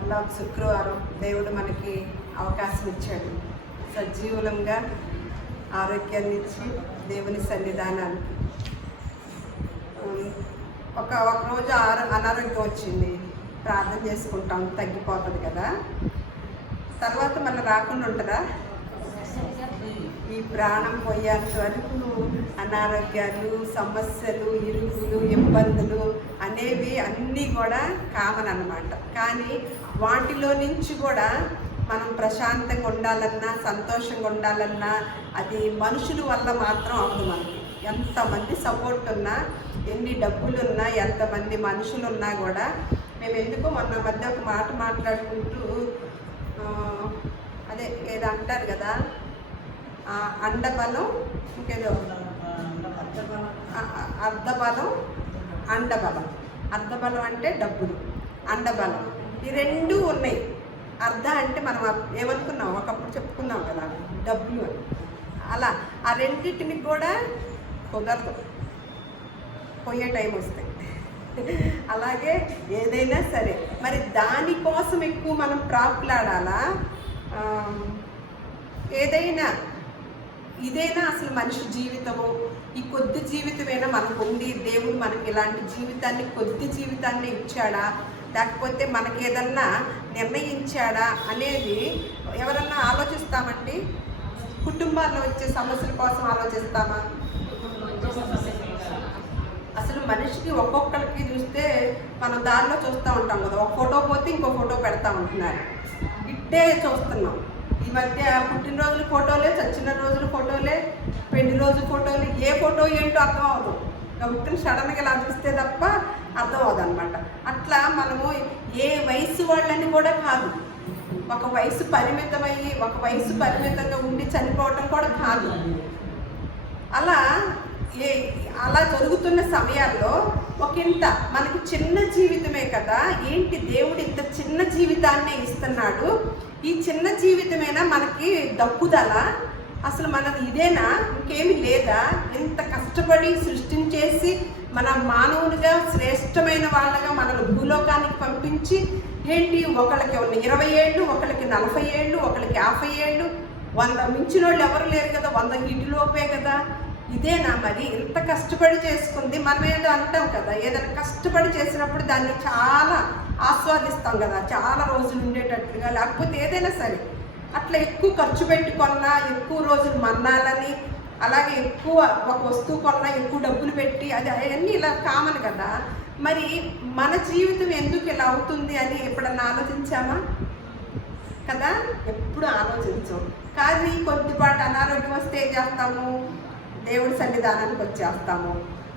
మళ్ళా శుక్రవారం దేవుడు మనకి అవకాశం ఇచ్చాడు. సజీవులంగా ఆరోగ్యాన్ని ఇచ్చి దేవుని సన్నిధానానికి ఒక రోజు అనారోగ్యం వచ్చింది, ప్రార్థన చేసుకుంటాం, తగ్గిపోతుంది కదా. తర్వాత మళ్ళీ రాకుండా ఉంటుందా? ఈ ప్రాణం పోయేంత వరకు అనారోగ్యాలు, సమస్యలు, ఇరుగులు, ఇబ్బందులు అనేవి అన్నీ కూడా కామన్ అన్నమాట. కానీ వాటిలో నుంచి కూడా మనం ప్రశాంతంగా ఉండాలన్నా, సంతోషంగా ఉండాలన్నా అది మనుషుల వల్ల మాత్రం అవ్వదు. మనకి ఎంతమంది సపోర్ట్ ఉన్నా, ఎన్ని డబ్బులున్నా, ఎంతమంది మనుషులు ఉన్నా కూడా మేము ఎందుకో మొన్న మధ్య ఒక మాట మాట్లాడుకుంటూ అదే ఏదో అంటారు కదా, అండబలం ఇంకేదో అర్ధబలం అండబలం. అర్ధబలం అంటే డబ్బులు, అండబలం ఈ రెండూ ఉన్నాయి. అర్ధ అంటే మనం ఏమనుకున్నాం, ఒకప్పుడు చెప్పుకున్నాం కదా డబ్బులు అని. అలా ఆ రెండింటిని కూడా కుదరదు, పోయే టైం వస్తాయి. అలాగే ఏదైనా సరే మరి దానికోసం ఎక్కువ మనం ప్రాకులాడాలా? ఇదైనా అసలు మనిషి జీవితము, ఈ కొద్ది జీవితమైనా మనకు ఉంది, దేవుడు మనకి ఇలాంటి జీవితాన్ని, కొద్ది జీవితాన్ని ఇచ్చాడా, లేకపోతే మనకి ఏదన్నా నిర్ణయించాడా అనేది ఎవరన్నా ఆలోచిస్తామండి? కుటుంబాల్లో వచ్చే సమస్యల కోసం ఆలోచిస్తామా? అసలు మనిషికి ఒక్కొక్కరికి చూస్తే మనం దారిలో చూస్తూ ఉంటాం కదా, ఒక ఫోటో పోతే ఇంకో ఫోటో పెడతా ఉంటున్నారు. ఇట్టే చూస్తున్నాం ఈ మధ్య. పుట్టినరోజుల ఫోటోలే, చచ్చిన రోజుల ఫోటోలే, పెళ్లి రోజు ఫోటోలు, ఏ ఫోటో ఏంటో అర్థం అవ్వదు. గబుక్కుని సడన్గా ఇలా చూస్తే తప్ప అర్థం అవ్వదు అనమాట. అట్లా మనము ఏ వయసు వాళ్ళని కూడా కాదు, ఒక వయసు పరిమితమయ్యి ఒక వయసు పరిమితంగా ఉండి చనిపోవటం కూడా కాదు. అలా జరుగుతున్న సమయాల్లో ఒకంత మనకి చిన్న జీవితమే కదా, ఏంటి దేవుడు ఇంత చిన్న జీవితాన్నే ఇస్తున్నాడు, ఈ చిన్న జీవితమేనా మనకి దక్కుదలా? అసలు మనది ఇదేనా, ఇంకేమి లేదా? ఇంత కష్టపడి సృష్టించేసి మన మానవునిగా శ్రేష్టమైన వాళ్ళగా మనల్ని భూలోకానికి పంపించి ఏంటి, ఒకళ్ళకి 20 ఏళ్ళు, ఒకళ్ళకి 40 ఏళ్ళు, ఒకళ్ళకి 50 ఏళ్ళు, 100 మించిన వాళ్ళు ఎవరు లేరు కదా, 100 ఇంటిలోపే కదా. ఇదేనా మరి ఇంత కష్టపడి చేసుకుంది? మనం ఏదో అంటాం కదా, ఏదైనా కష్టపడి చేసినప్పుడు దాన్ని చాలా ఆస్వాదిస్తాం కదా, చాలా రోజులు ఉండేటట్లుగా. లేకపోతే ఏదైనా సరే అట్లా ఎక్కువ ఖర్చు పెట్టుకున్నా, ఎక్కువ రోజులు మన్నాలని, అలాగే ఎక్కువ ఒక వస్తువు కొన్నా ఎక్కువ డబ్బులు పెట్టి, అది అవన్నీ ఇలా కామన్ కదా. మరి మన జీవితం ఎందుకు ఇలా అవుతుంది అని ఎప్పుడన్నా ఆలోచించామా? కదా, ఎప్పుడు ఆలోచించాం. కానీ కొద్దిపాటి అనారోగ్యం వస్తే ఏం చేస్తాము? దేవుడి సన్నిధానానికి వచ్చేస్తాము.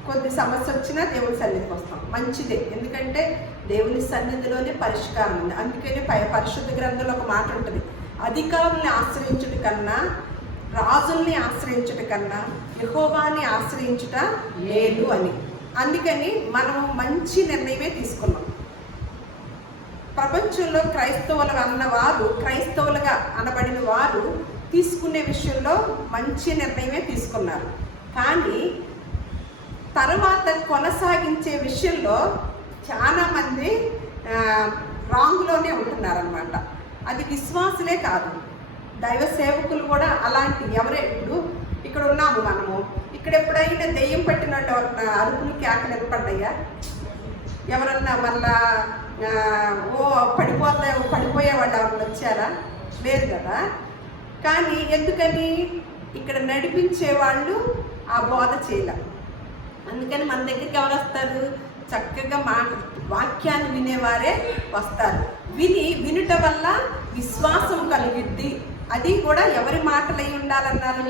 కొద్ది సమస్య వచ్చినా దేవుడి సన్నిధికి వస్తాం, మంచిదే. ఎందుకంటే దేవుని సన్నిధిలోనే పరిష్కారం ఉంది. అందుకని పరిశుద్ధ గ్రంథంలో ఒక మాట ఉంటుంది, అధికారుల్ని ఆశ్రయించుట కన్నా, రాజుల్ని ఆశ్రయించుట కన్నా యెహోవాని ఆశ్రయించుట లేదు అని. అందుకని మనం మంచి నిర్ణయమే తీసుకున్నాం. ప్రపంచంలో క్రైస్తవులుగా అనబడిన వారు తీసుకునే విషయంలో మంచి నిర్ణయమే తీసుకున్నారు. కానీ తర్వాత కొనసాగించే విషయంలో చాలామంది రాంగ్లోనే ఉంటున్నారనమాట. అది విశ్వాసులే కాదు, దైవ సేవకులు కూడా అలాంటి. ఇప్పుడు ఇక్కడ ఉన్నాము మనము, ఇక్కడ ఎప్పుడైనా దెయ్యం పట్టిన వాళ్ళు అరుపులు కేకలు ఏర్పడ్డాయా? ఎవరన్నా మళ్ళా పడిపోయే వాళ్ళు ఎవరు వచ్చారా? లేదు కదా. కానీ ఎందుకని? ఇక్కడ నడిపించే వాళ్ళు ఆ బోధ చేయలేరు. అందుకని మన దగ్గరికి ఎవరు వస్తారు? చక్కగా వాక్యాన్ని వినేవారే వస్తారు. వినుట వల్ల విశ్వాసం కలిగిద్ది. అది కూడా ఎవరి మాటలై ఉండాలన్నారు?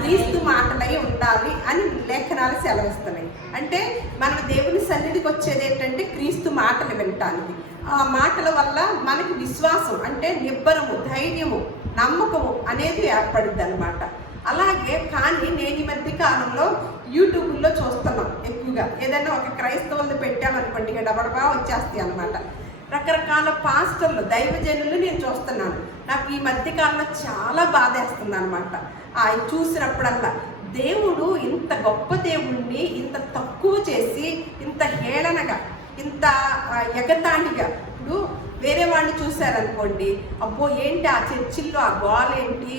క్రీస్తు మాటలై ఉండాలి అని లేఖనాలు సెలవిస్తున్నాయి. అంటే మనం దేవుని సన్నిధికి వచ్చేది ఏంటంటే క్రీస్తు మాటలు వినటానికి. ఆ మాటల వల్ల మనకి విశ్వాసం అంటే నిబ్బరము, ధైర్యము, నమ్మకము అనేది ఏర్పడుద్ది అనమాట. అలాగే కానీ నేను ఈ మధ్య కాలంలో యూట్యూబ్లో చూస్తున్నాం ఎక్కువగా, ఏదైనా ఒక క్రైస్తవులు పెట్టామనుకోండి, ఇక డబడబా వచ్చేస్తాయి అనమాట. రకరకాల పాస్టర్లు, దైవజనులు నేను చూస్తున్నాను. నాకు ఈ మధ్యకాలంలో చాలా బాధేస్తుంది అనమాట. చూసినప్పుడల్లా దేవుడు ఇంత గొప్ప దేవుణ్ణి ఇంత తక్కువ చేసి, ఇంత హేళనగా, ఇంత ఎగతాళిగా, ఇప్పుడు వేరే వాళ్ళు చూసి చూశారనుకోండి, అబ్బో ఏంటి ఆ చర్చిల్లో ఆ గోల ఏంటి,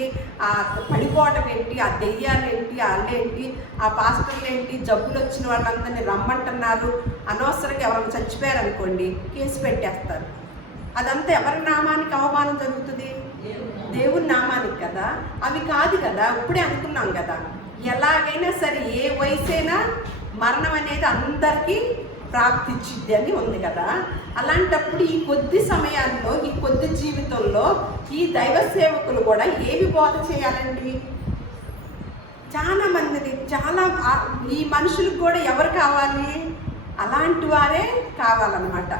ఆ పడిపోవడం ఏంటి, ఆ దెయ్యాలు ఏంటి, వాళ్ళేంటి, ఆ పాస్టర్లు ఏంటి, జబ్బులు వచ్చిన వాళ్ళందరినీ రమ్మంటున్నారు, అనవసరంగా ఎవరైనా చచ్చిపోయారనుకోండి కేసు పెట్టేస్తారు. అదంతా ఎవరి నామానికి అవమానం జరుగుతుంది? దేవుని నామానికి కదా. అవి కాదు కదా, ఇప్పుడే అనుకున్నాం కదా, ఎలాగైనా సరే ఏ వయసైనా మరణం అనేది అందరికీ ప్రాప్తించిద్ది అని ఉంది కదా. అలాంటప్పుడు ఈ కొద్ది సమయాల్లో, ఈ కొద్ది జీవితంలో ఈ దైవ సేవకులు కూడా ఏమి బోధ చేయాలండి? చాలా మందిని, ఈ మనుషులకు కూడా ఎవరు కావాలి? అలాంటి వారే కావాలన్నమాట.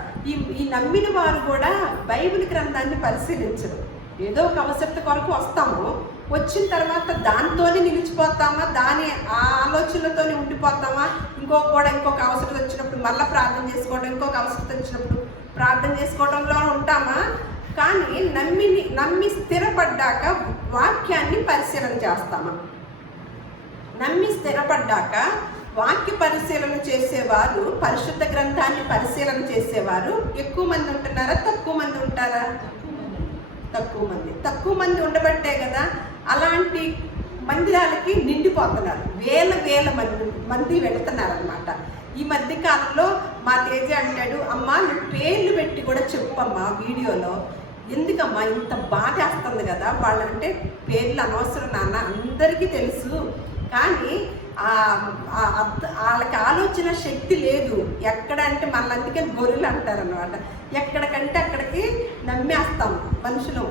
ఈ నమ్మిన వారు కూడా బైబిల్ గ్రంథాన్ని పరిశీలించరు. ఏదో ఒక అవసరత కొరకు వస్తాము, వచ్చిన తర్వాత దానితోనే నిలిచిపోతామా, దాని ఆ ఆలోచనలతోనే ఉండిపోతామా, ఇంకొక అవసరం వచ్చినప్పుడు మళ్ళీ ప్రార్థన చేసుకోవడం, ఇంకొక అవసరం వచ్చినప్పుడు ప్రార్థన చేసుకోవడంలో ఉంటామా? కానీ నమ్మి స్థిరపడ్డాక వాక్యాన్ని పరిశీలన చేస్తామా? నమ్మి స్థిరపడ్డాక వాక్య పరిశీలన చేసేవారు, పరిశుద్ధ గ్రంథాన్ని పరిశీలన చేసేవారు ఎక్కువ మంది ఉంటున్నారా, తక్కువ మంది ఉంటారా? తక్కువ మంది ఉండబట్టే కదా అలాంటి మందిరాలకి నిండిపోతున్నారు. వేల మంది వెళుతున్నారనమాట. ఈ మధ్య కాలంలో మా తేజ అంటాడు, అమ్మా నువ్వు పేర్లు పెట్టి కూడా చెప్పమ్మా వీడియోలో, ఎందుకమ్మా ఇంత బాధేస్తుంది కదా, వాళ్ళంటే పేర్లు అనవసరం నాన్న, అందరికీ తెలుసు, కానీ వాళ్ళకి ఆలోచన శక్తి లేదు. ఎక్కడంటే మళ్ళీ అందుకని గొర్రెలు అంటారనమాట. ఎక్కడికంటే అక్కడికి నమ్మేస్తాం, మనుషులు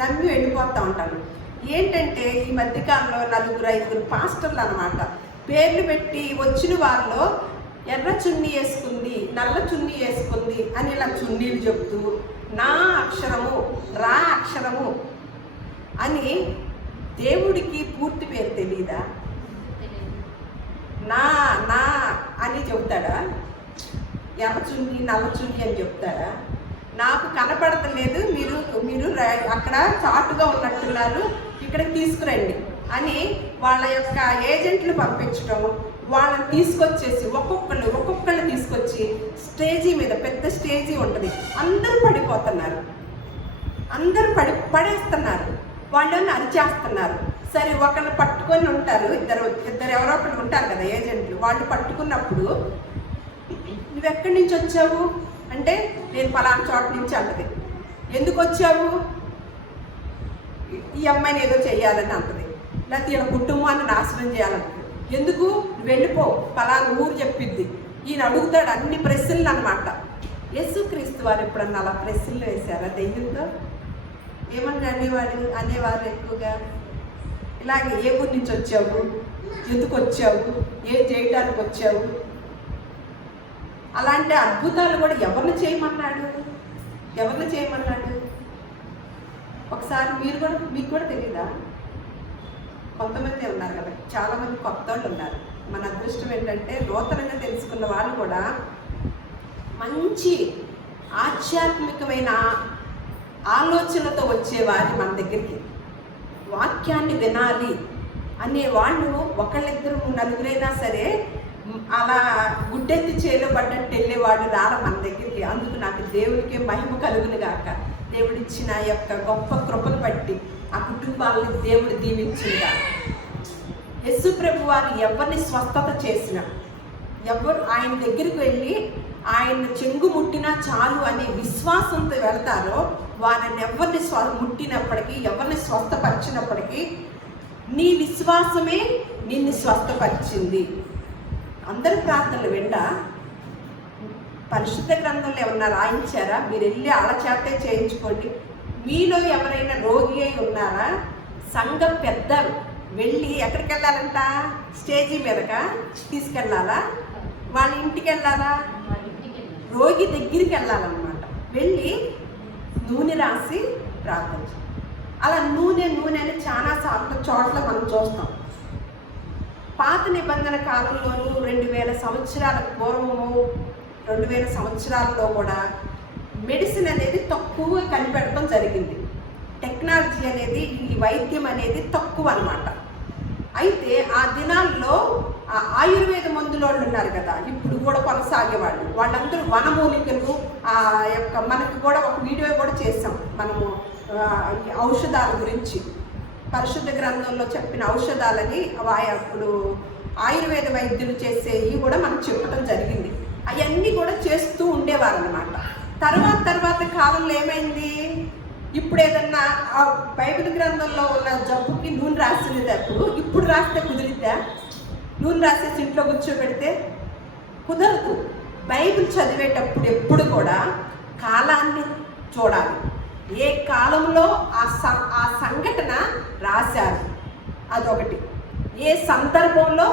నమ్మి వెళ్ళిపోతూ ఉంటారు. ఏంటంటే ఈ మధ్యకాలంలో 4-5 పాస్టర్లు అనమాట పేర్లు పెట్టి వచ్చిన వారిలో ఎర్ర చున్నీ వేసుకుంది, నల్ల చున్నీ వేసుకుంది అని ఇలా చున్నీలు చెప్తూ, నా అక్షరము, రా అక్షరము అని, దేవుడికి పూర్తి పేరు తెలీదా? నా అని చెప్తాడా? ఎర్ర చున్నీ నల్ల చున్నీ అని చెప్తాడా? నాకు కనపడతలేదు, మీరు అక్కడ చాటుగా ఉన్నట్టున్నారు, ఇక్కడికి తీసుకురండి అని వాళ్ళ యొక్క ఏజెంట్లు పంపించడం, వాళ్ళని తీసుకొచ్చేసి ఒక్కొక్కళ్ళు తీసుకొచ్చి స్టేజీ మీద, పెద్ద స్టేజీ ఉంటుంది, అందరూ పడిపోతున్నారు, అందరూ పడేస్తున్నారు, వాళ్ళని అరిచేస్తున్నారు. సరే ఒకళ్ళు పట్టుకొని ఉంటారు, ఇద్దరు ఎవరో ఒకళ్ళు ఉంటారు కదా ఏజెంట్లు, వాళ్ళు పట్టుకున్నప్పుడు నువ్వెక్కడి నుంచి వచ్చావు అంటే, నేను పలానా చోట నుంచి అంటది. ఎందుకు వచ్చావు? ఈ అమ్మాయిని ఏదో చెయ్యాలని అంటది, లేకపోతే ఈయన కుటుంబాన్ని నాశనం చేయాలంటది. ఎందుకు? వెళ్ళిపో, పలానా ఊరు చెప్పిద్ది. ఈయన అడుగుతాడు అన్ని ప్రశ్నలు అనమాట. యేసుక్రీస్తు వారు ఎప్పుడన్నా అలా ప్రశ్నలు వేశారా దెయ్యంతో? ఏమన్నా అనేవారు ఎక్కువగా. ఇలాగే ఏ ఊరి నుంచి వచ్చావు, ఎందుకు వచ్చావు, ఏం చేయడానికి వచ్చావు, అలాంటి అద్భుతాలు కూడా ఎవరిని చేయమన్నాడు? ఒకసారి మీకు కూడా తెలీదా? కొంతమంది ఉన్నారు కదా, చాలామంది కొత్త వాళ్ళు ఉన్నారు. మన అదృష్టం ఏంటంటే నూతనంగా తెలుసుకున్న వాళ్ళు కూడా మంచి ఆధ్యాత్మికమైన ఆలోచనతో వచ్చేవారు మన దగ్గరికి. వాక్యాన్ని వినాలి అనే వాళ్ళు ఒకళ్ళిద్దరు నలుగురైనా సరే అలా గుడ్డెత్తి చేలో పడ్డట్టు వెళ్ళేవాళ్ళు రారా మన దగ్గరికి. అందుకు నాకు దేవుడికే మహిమ కలుగును గాక. దేవుడిచ్చిన యొక్క గొప్ప కృపను బట్టి ఆ కుటుంబాలను దేవుడు దీవించిందా. యేసు ప్రభు వారు ఎవరిని స్వస్థత చేసిన, ఎవరు ఆయన దగ్గరికి వెళ్ళి ఆయన చెంగు ముట్టినా చాలు అనే విశ్వాసంతో వెళతారో వారిని ఎవరిని ముట్టినప్పటికీ, ఎవరిని స్వస్థపరిచినప్పటికీ నీ విశ్వాసమే నిన్ను స్వస్థపరిచింది. అందరి ప్రార్థనలు విండా పరిశుద్ధ గ్రంథంలో ఏమన్నా రాయించారా? మీరు వెళ్ళి అలచాటే చేయించుకోండి. మీలో ఎవరైనా రోగి అయి ఉన్నారా? సంఘం పెద్ద వెళ్ళి ఎక్కడికి వెళ్ళాలంట? స్టేజీ మీదగా తీసుకెళ్ళాలా? వాళ్ళ ఇంటికి వెళ్ళాలా? రోగి దగ్గరికి వెళ్ళాలన్నమాట. వెళ్ళి నూనె రాసి ప్రార్థించాలి. అలా నూనె అని చాలా చోట్ల మనం చూస్తాం. పాత నిబంధన కాలంలోనూ 2000 సంవత్సరాల పూర్వము, 2000 సంవత్సరాల్లో కూడా మెడిసిన్ అనేది తక్కువ కనిపెట్టడం జరిగింది. టెక్నాలజీ అనేది, ఈ వైద్యం అనేది తక్కువ అన్నమాట. అయితే ఆ దినాల్లో ఆయుర్వేద మందులోళ్ళు ఉన్నారు కదా, ఇప్పుడు కూడా కొనసాగేవాళ్ళు, వాళ్ళందరూ వనమూలికలు, ఆ యొక్క మనకు కూడా ఒక వీడియో కూడా చేసాం, మనము ఈ ఔషధాల గురించి పరిశుద్ధ గ్రంథంలో చెప్పిన ఔషధాలని అప్పుడు ఆయుర్వేద వైద్యులు చేసేవి కూడా మనకు చెప్పడం జరిగింది. అవన్నీ కూడా చేస్తూ ఉండేవారు అన్నమాట. తర్వాత కాలంలో ఏమైంది, ఇప్పుడు ఏదన్నా ఆ బైబిల్ గ్రంథంలో ఉన్న జబ్బుకి నూనె రాసినప్పుడు ఇప్పుడు రాస్తే కుదిరిద్దా? నూనె రాసేసి ఇంట్లో కూర్చోబెడితే కుదరదు. బైబిల్ చదివేటప్పుడు ఎప్పుడు కూడా కాలాన్ని చూడాలి. ఏ కాలంలో ఆ సంఘటన రాశారు అదొకటి, ఏ సందర్భంలో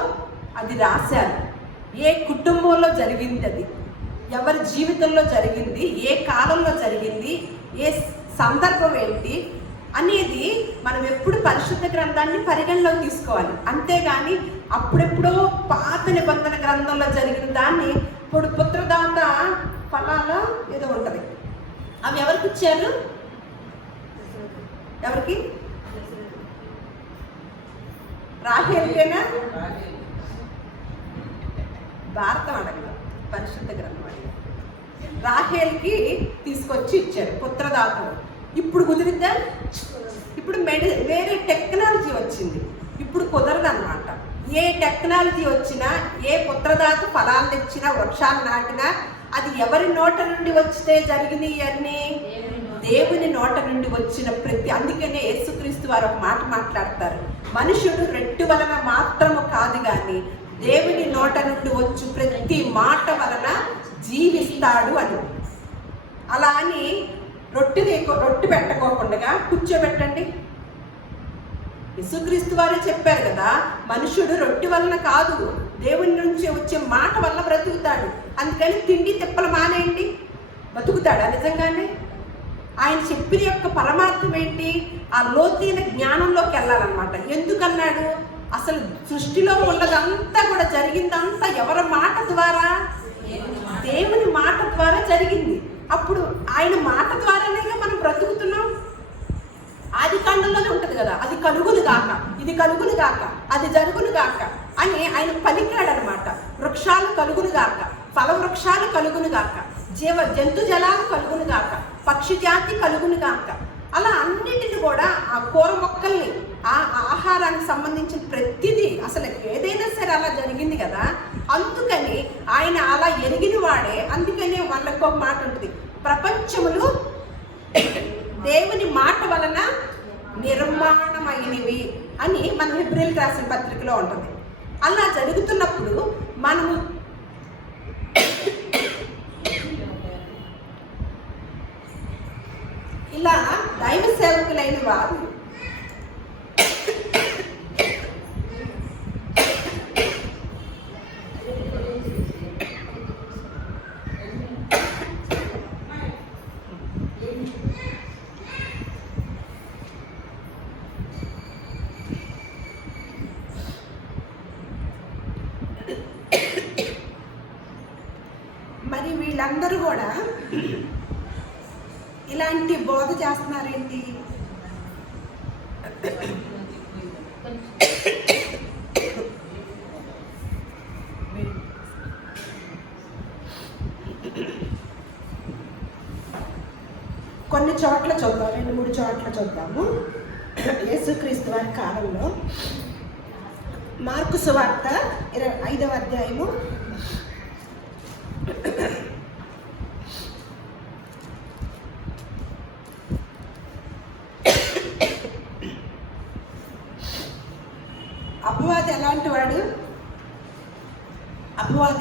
అది రాశారు, ఏ కుటుంబంలో జరిగింది, అది ఎవరి జీవితంలో జరిగింది, ఏ కాలంలో జరిగింది, ఏ సందర్భం ఏంటి అనేది మనం ఎప్పుడు పరిశుద్ధ గ్రంథాన్ని పరిగణలోకి తీసుకోవాలి. అంతేగాని అప్పుడెప్పుడో పాత నిబంధన గ్రంథంలో జరిగిన దాన్ని ఇప్పుడు పుత్రదాత ఫలాలు ఏదో ఉంటుంది, అవి ఎవరికి ఇచ్చారు? ఎవరికి? రాహేల్కేనా? భారతం అడగదు, పరిశుద్ధ గ్రంథం అడిగారు. రాహేల్కి తీసుకొచ్చి ఇచ్చారు పుత్రదాతలు. ఇప్పుడు కుదిరిద్దా? ఇప్పుడు వేరే టెక్నాలజీ వచ్చింది, ఇప్పుడు కుదరదు అన్నమాట. ఏ టెక్నాలజీ వచ్చినా, ఏ పుత్రదాత ఫలాలు తెచ్చినా, వృక్షాలు నాటినా అది ఎవరి నోట నుండి వచ్చితే జరిగినాయి అన్నీ దేవుని నోట నుండి వచ్చిన అందుకనే యేసుక్రీస్తు వారు ఒక మాట మాట్లాడతారు, మనుషుడు రెట్టు వలన మాత్రము కాదు కానీ దేవుని నోట నుండి వచ్చి ప్రతి మాట వలన జీవిస్తాడు అని. అలా అని రొట్టె పెట్టకోకుండా కూర్చోబెట్టండి. యేసుక్రీస్తు వారే చెప్పారు కదా, మనుషుడు రొట్టె వలన కాదు దేవుని నుంచి వచ్చే మాట వల్ల బ్రతుకుతాడు. అందుకని తిండి తిప్పలు మానేయండి, బతుకుతాడా నిజంగానే? ఆయన చెప్పిన యొక్క పరమార్థం ఏంటి? ఆ లోతైన జ్ఞానంలోకి వెళ్ళాలన్నమాట. ఎందుకన్నాడు? అసలు సృష్టిలో ఉన్నదంతా కూడా జరిగిందంతా ఎవరి మాట ద్వారా? దేవుని మాట ద్వారా జరిగింది. అప్పుడు ఆయన మాట ద్వారానే మనం బ్రతుకుతున్నాం. ఆది కాండంలోనే ఉంటుంది కదా, అది కలుగును గాక, ఇది కలుగును గాక, అది జరుగును గాక అని ఆయన పలికాడనమాట. వృక్షాలు కలుగును గాక, ఫల వృక్షాలు కలుగును గాక, జంతు జలాలు కలుగును గాక, పక్షి జాతి కలుగును గాక, అలా అన్నిటిని కూడా ఆ కూర మొక్కల్ని, ఆ ఆహారానికి సంబంధించిన ప్రతిదీ అసలు ఏదైనా సరే అలా జరిగింది కదా. అందుకని ఆయన అలా ఎరిగిన వాడే. అందుకనే వాళ్ళకి ఒక మాట ఉంటుంది, ప్రపంచములు దేవుని మాట వలన నిర్మాణమైనవి అని మన హెబ్రీయులకు రాసిన పత్రికలో ఉంటుంది. అలా జరుగుతున్నప్పుడు మనము ఇలా దైవ సేవకులైన వారు మరి వీళ్ళందరూ కూడా ఇలాంటి బోధ చేస్తున్నారేంటి? కొన్ని చోట్ల చూద్దాం, 2-3 చోట్ల చూద్దాము. యేసుక్రీస్తు వారి కాలంలో మార్కు సువార్త 5వ అధ్యాయము 'అపవాది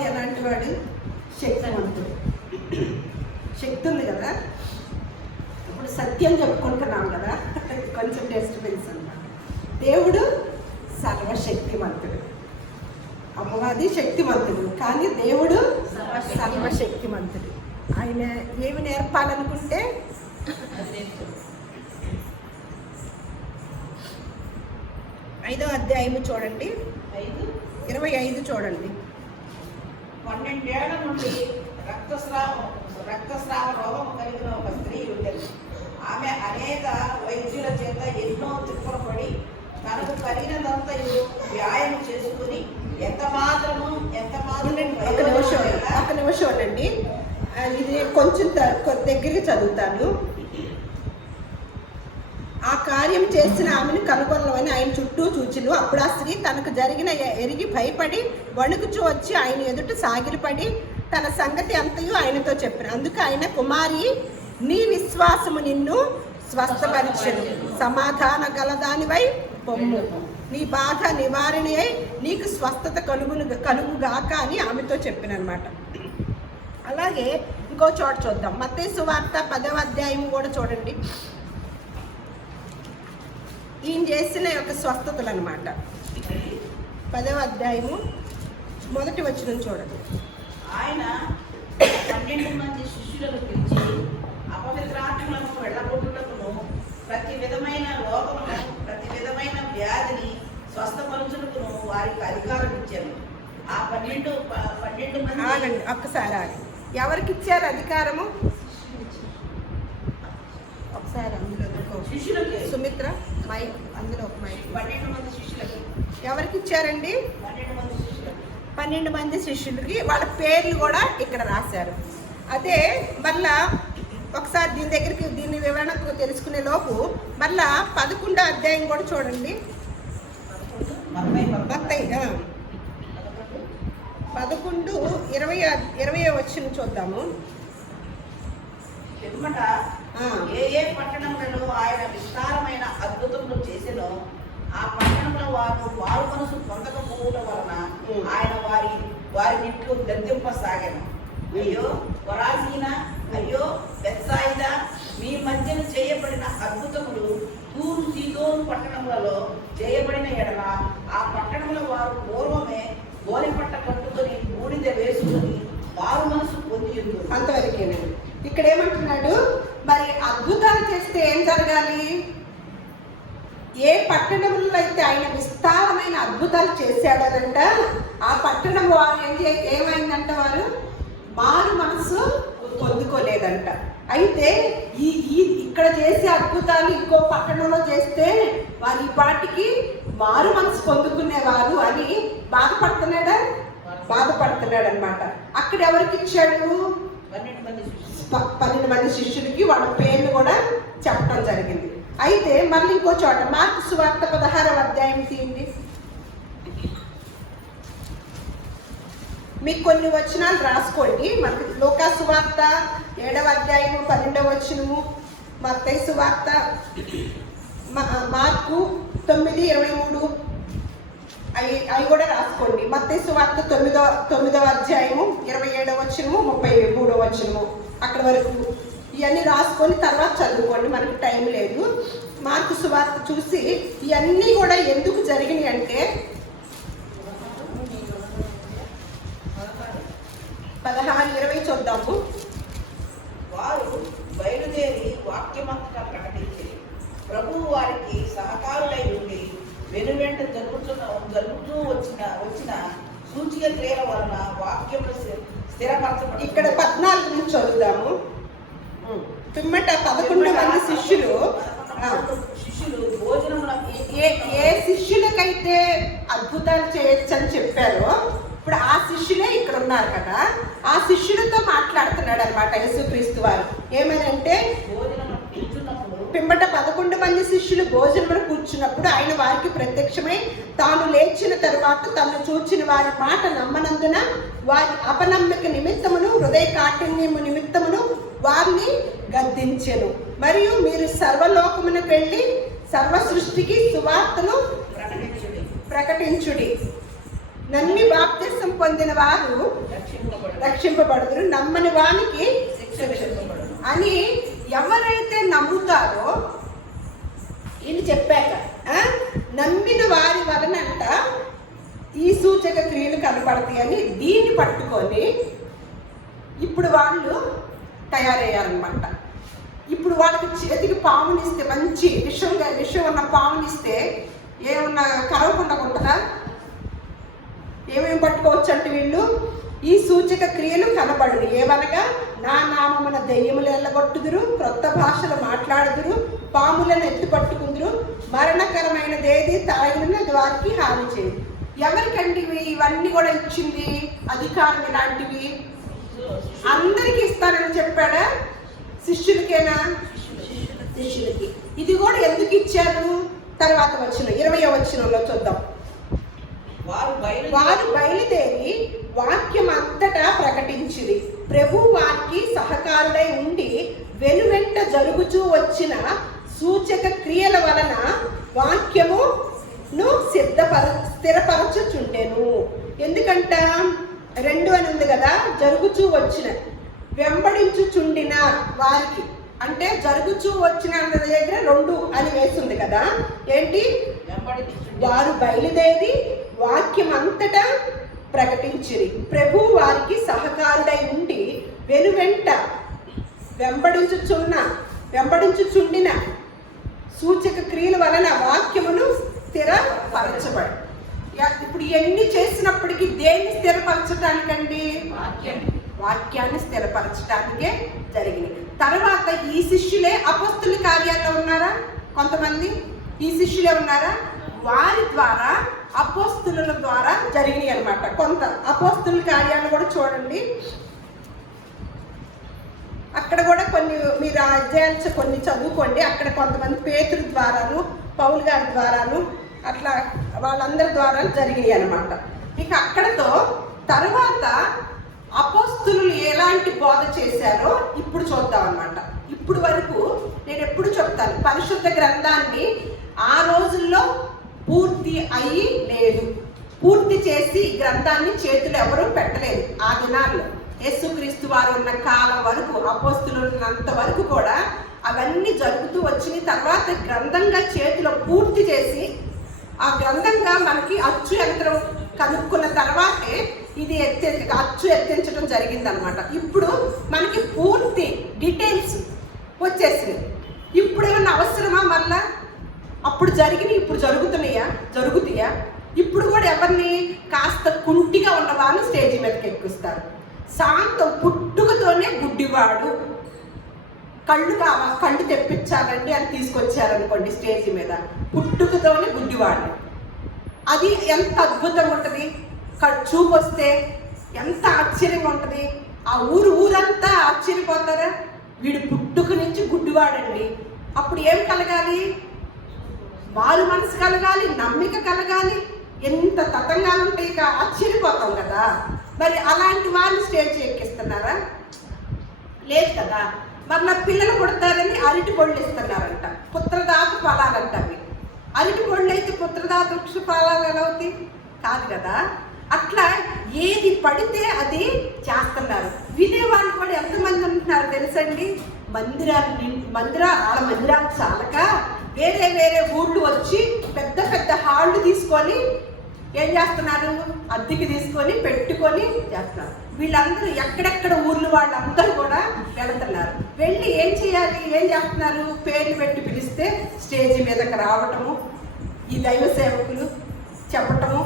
ఎలాంటి వాడు? శక్తివంతుడు. శక్తి ఉంది కదా. ఇప్పుడు సత్యం చెప్పుకుంటున్నాం కదా, కొంచెం డిస్టర్బెన్స్ అన్నమాట. దేవుడు సర్వశక్తిమంతుడు, అపవాది శక్తిమంతుడు, కానీ దేవుడు సర్వశక్తిమంతుడు. ఆయన ఏమి నేర్పాలనుకుంటే 5వ అధ్యాయము చూడండి, 25 చూడండి. 12 ఏళ్ల నుండి రక్తస్రావ రోగం కలిగిన ఒక స్త్రీ ఉండేది. ఆమె అనేక వైద్యుల చేత ఎన్నో తిప్పలు పడి తనకు కలిగినదంతయు వ్యాయామం చేసుకుని ఎంత మాత్రము ఒక నిమిషం అండి, ఇది కొంచెం దగ్గరికి చదువుతాను. ఆ కార్యం చేసిన ఆమెను కనుగొనమని ఆయన చుట్టూ చూచిను. అప్పుడు ఆ స్త్రీ తనకు జరిగిన ఎరిగి భయపడి వణుకుచూ వచ్చి ఆయన ఎదుట సాగిలపడి తన సంగతి అంతయు ఆయనతో చెప్పిన. అందుకు ఆయన, కుమారి, నీ విశ్వాసము నిన్ను స్వస్థపరిచెను, సమాధాన గలదానివై పొమ్ము, నీ బాధ నివారణ అయి నీకు స్వస్థత కలుగుగాక అని ఆమెతో చెప్పినమాట. అలాగే ఇంకో చోట చూద్దాం. మత్తయి సువార్త 10వ అధ్యాయం కూడా చూడండి. ఈయన చేసిన యొక్క స్వస్థతలు అనమాట. 10వ అధ్యాయము 1వ వచనం చూడండి. ఆయన 12 మంది శిష్యులను పిలిచి అపవిత్రాత్మలను వెళ్ళగొట్టుటకును ప్రతి విధమైన రోగమును ప్రతి విధమైన వ్యాధిని స్వస్థపరచుటకును వారికి అధికారం ఇచ్చారు. ఆ 12 మంది ఆగండి, ఒక్కసారి ఆగండి. ఎవరికి ఇచ్చారు అధికారము? ఒకసారి అందులో శిష్యులకి. సుమిత్ర మైక్, అందులో ఒక మైక్. 12 మంది శిష్యులకి. ఎవరికి ఇచ్చారండి? 12 మంది శిష్యులకి. 12 మంది శిష్యులకి వాళ్ళ పేర్లు కూడా ఇక్కడ రాశారు. అదే మళ్ళా ఒకసారి దీని వివరణకు తెలుసుకునే లోపు మళ్ళా 11వ అధ్యాయం కూడా చూడండి. మత్తయి 11:20 వచ్చిన చూద్దాము. పిమ్మట ఏ పట్టణములలో ఆయన విస్తారమైన అద్భుతములు చేసెనో ఆ పట్టణంలో వారు మారు మనసు పొందకపోవడం వలన ఆయన వారినిట్లు గద్దింపసాగాను. అయ్యో కొరాజీన, అయ్యో బెత్సాయిదా, మీ మధ్యన చేయబడిన అద్భుతములు తూరు సీదోను పట్టణములలో చేయబడిన ఎడల ఆ పట్టణంలో వారు పూర్వమే గోనె పట్ట కట్టుకొని బూడిద వేసుకొని మారు మనసు పొంది. అంతవరకేనండి. ఇక్కడ ఏమంటున్నాడు? మరి అద్భుతాలు చేస్తే ఏం జరగాలి? ఏ పట్టణంలో అయితే ఆయన విస్తారమైన అద్భుతాలు చేశాడనంట, ఆ పట్టణం వారు ఏమైందంట? వారు మారు మనసు పొందుకోలేదంట. అయితే ఇక్కడ చేసే అద్భుతాలు ఇంకో పట్టణంలో చేస్తే వారు ఈ పాటికి మారు మనసు పొందుకునేవారు అని బాధపడుతున్నాడు అనమాట. అక్కడ ఎవరికి ఇచ్చాడు? 12 మంది శిష్యులకి వాళ్ళ పేర్లు కూడా చెప్పడం జరిగింది. అయితే మళ్ళీ ఇంకో చోట మార్కు సువార్త 16వ అధ్యాయం తీయండి. మీకు కొన్ని వచనాలు రాసుకోండి. మనకి లూకా సువార్త 7వ అధ్యాయము 12వ వచనము, మత్తయి సువార్త, మార్కు 9:23 అవి కూడా రాసుకోండి. మత్తయి సువార్త 9వ అధ్యాయము 27వ వచనము, 33వ వచనము, అక్కడ వరకు ఇవన్నీ రాసుకొని తర్వాత చదువుకోండి, మనకి టైం లేదు. మార్కు సువార్త చూసి ఇవన్నీ కూడా ఎందుకు జరిగినాయి అంటే 16-20 చూద్దాము. వారు బయలుదేరి వాక్యమంతగా ప్రకటించి ప్రభువు వారికి సహకారులై ఉండి వెనువెంట జరుగుతూ వచ్చిన సూచిక క్రియల వలన వాక్యములు స్థిరపరచబడి. ఇక్కడ 14 నుంచి చదువుదాము. పిమ్మట 11 మంది శిష్యులు భోజనముల ఏ శిష్యులకైతే అద్భుతాలు చేయొచ్చని చెప్పారో ఇప్పుడు ఆ శిష్యులే ఇక్కడ ఉన్నారు కదా, ఆ శిష్యులతో మాట్లాడుతున్నాడు అనమాట యేసుక్రీస్తు వారు. ఏమనంటే పిమ్మట 11 మంది శిష్యులు భోజనంలో కూర్చున్నప్పుడు ఆయన వారికి ప్రత్యక్షమై తాను లేచిన తరువాత తను చూచిన వారి మాట నమ్మనందున వారి అపనమ్మిక నిమిత్తమును హృదయ కాఠిన్యము నిమిత్తమును వారిని గద్దించెను. మరియు మీరు సర్వలోకమునకు వెళ్ళి సర్వ సృష్టికి సువార్తను ప్రకటించుడి. నమ్మి బాప్తిసం పొందిన వారు రక్షింపబడుదురు, నమ్మని వానికి అని ఎవరైతే నమ్ముతారో ఇది చెప్పాక నమ్మిన వారి వలనంట ఈ సూచక క్రియలు కనపడతాయి అని దీన్ని పట్టుకొని ఇప్పుడు వాళ్ళు తయారయ్యారనమాట. ఇప్పుడు వాళ్ళకి చేతికి పామునిస్తే, మంచి విషం ఉన్న పామునిస్తే ఏమన్నా కరవకుండా ఉంటుందా? ఏమేమి పట్టుకోవచ్చు అంటే వీళ్ళు ఈ సూచక క్రియలు కనబడును. ఏవనగా నా నామమున దెయ్యములు ఎల్లగొట్టుదురు, క్రొత్త భాషలు మాట్లాడుదురు, పాములను ఎత్తి పట్టుకుందురు, మరణకరమైనదేది తాగినది వారికి హాని చేయదు. ఎవరికండి ఇవన్నీ కూడా ఇచ్చింది అధికారం? ఇలాంటివి అందరికీ ఇస్తానని చెప్పాడా? శిష్యులకేనా? శిష్యులకి. ఇది కూడా ఎందుకు ఇచ్చారు? తర్వాత వచ్చిన 20వ వచనంలో చూద్దాం. వారు బయలుదేరి వాక్యం అంతటా ప్రకటించిరి. ప్రభు వారికి సహకారుడై ఉండి వెనువెంట జరుగుచూ వచ్చిన సూచక క్రియల వలన వాక్యమును స్థిరపరచుచుండెను. ఎందుకంట 2 అని ఉంది కదా, జరుగుచూ వచ్చిన, వెంబడించుచుండిన వారికి అంటే జరుగుచూ వచ్చిన దగ్గర 2 అని వేస్తుంది కదా. ఏంటి? వారు బయలుదేరి వాక్యం అంతటా ప్రకటించిరి. ప్రభు వారికి సహకారుడై ఉండి వెనువెంట వెంబడించుచుండిన సూచక క్రియల వలన వాక్యమును స్థిరపరచబడి. ఇప్పుడు ఎన్ని చేసినప్పటికీ దేన్ని స్థిరపరచడానికండి? వాక్యాన్ని స్థిరపరచడానికే జరిగింది. తర్వాత ఈ శిష్యులే అపోస్తుల కార్యాల్లో ఉన్నారా? కొంతమంది ఈ శిష్యులే ఉన్నారా? వారి ద్వారా అపోస్తుల ద్వారా జరిగినాయి అన్నమాట. కొంత అపోస్తుల కార్యాలు కూడా చూడండి. అక్కడ కూడా కొన్ని మీరు అధ్యాయాలు కొన్ని చదువుకోండి. అక్కడ కొంతమంది పేతురు ద్వారాను, పౌలు గారి ద్వారాను, అట్లా వాళ్ళందరి ద్వారా జరిగినాయి అన్నమాట. ఇక అక్కడతో తర్వాత అపోస్తులు ఎలాంటి బోధ చేశారో ఇప్పుడు చూద్దాం అన్నమాట. ఇప్పుడు వరకు నేను ఎప్పుడు చెప్తాను, పరిశుద్ధ గ్రంథాన్ని ఆ రోజుల్లో పూర్తి అయ్యి లేదు. పూర్తి చేసి ఈ గ్రంథాన్ని చేతులు ఎవరూ పెట్టలేదు. ఆ దినాల్లో యేసుక్రీస్తు వారు ఉన్న కాలం వరకు, అపోస్తులు ఉన్నంత వరకు కూడా అవన్నీ జరుగుతూ వచ్చిన తర్వాత గ్రంథంగా చేతిలో పూర్తి చేసి ఆ గ్రంథంగా మనకి అచ్చు యంత్రం కనుక్కున్న తర్వాతే ఇది అచ్చు ఎత్తించడం జరిగిందనమాట. ఇప్పుడు మనకి పూర్తి డీటెయిల్స్ వచ్చేసినాయి. ఇప్పుడు ఏమన్నా అవసరమా? మళ్ళా అప్పుడు జరిగినాయి ఇప్పుడు జరుగుతాయా? ఇప్పుడు కూడా ఎవరిని కాస్త కుంటిగా ఉన్నవాళ్ళు స్టేజ్ మీదకి ఎక్కిస్తారు. శాంతం పుట్టుకతోనే గుడ్డివాడు, కళ్ళు తెప్పించాలండి అని తీసుకొచ్చారనుకోండి స్టేజ్ మీద, పుట్టుకతోనే గుడ్డివాడు. అది ఎంత అద్భుతంగా ఉంటుంది. చూపు వస్తే ఎంత ఆశ్చర్యంగా ఉంటుంది. ఆ ఊరంతా ఆశ్చర్యపోతారా? వీడు పుట్టుక నుంచి గుడ్డివాడండి. అప్పుడు ఏం కలగాలి? మారు మనసు కలగాలి, నమ్మిక కలగాలి. ఎంత తతంగాలు ఉంటాయి, ఇక ఆశ్చర్యపోతాం కదా. మరి అలాంటి వాళ్ళు స్టేజ్ ఎక్కిస్తున్నారా? లేదు కదా. మరి నా పిల్లలు పుడతారని అరటి పళ్ళు ఇస్తున్నారంట, పుత్రదాత ఫలాలంట. అవి అరటి పళ్ళు అయితే పుత్రదాత వృక్ష ఫలాలు ఎలా అవుతాయి? కాదు కదా. అట్లా ఏది పడితే అది చేస్తున్నారు. వినేవాళ్ళు కూడా ఎంతమంది ఉంటున్నారు తెలుసండి? మందిరాలు చాలక వేరే ఊళ్ళు వచ్చి పెద్ద పెద్ద హాళ్ళు తీసుకొని ఏం చేస్తున్నారు? అద్దెకి తీసుకొని పెట్టుకొని చేస్తున్నారు. వీళ్ళందరూ ఎక్కడెక్కడ ఊర్లు వాళ్ళందరూ కూడా వెళుతున్నారు. వెళ్ళి ఏం చేయాలి? ఏం చేస్తున్నారు? పేర్లు పెట్టి పిలిస్తే స్టేజ్ మీదకి రావటము, ఈ దైవ సేవకులు చెప్పటము,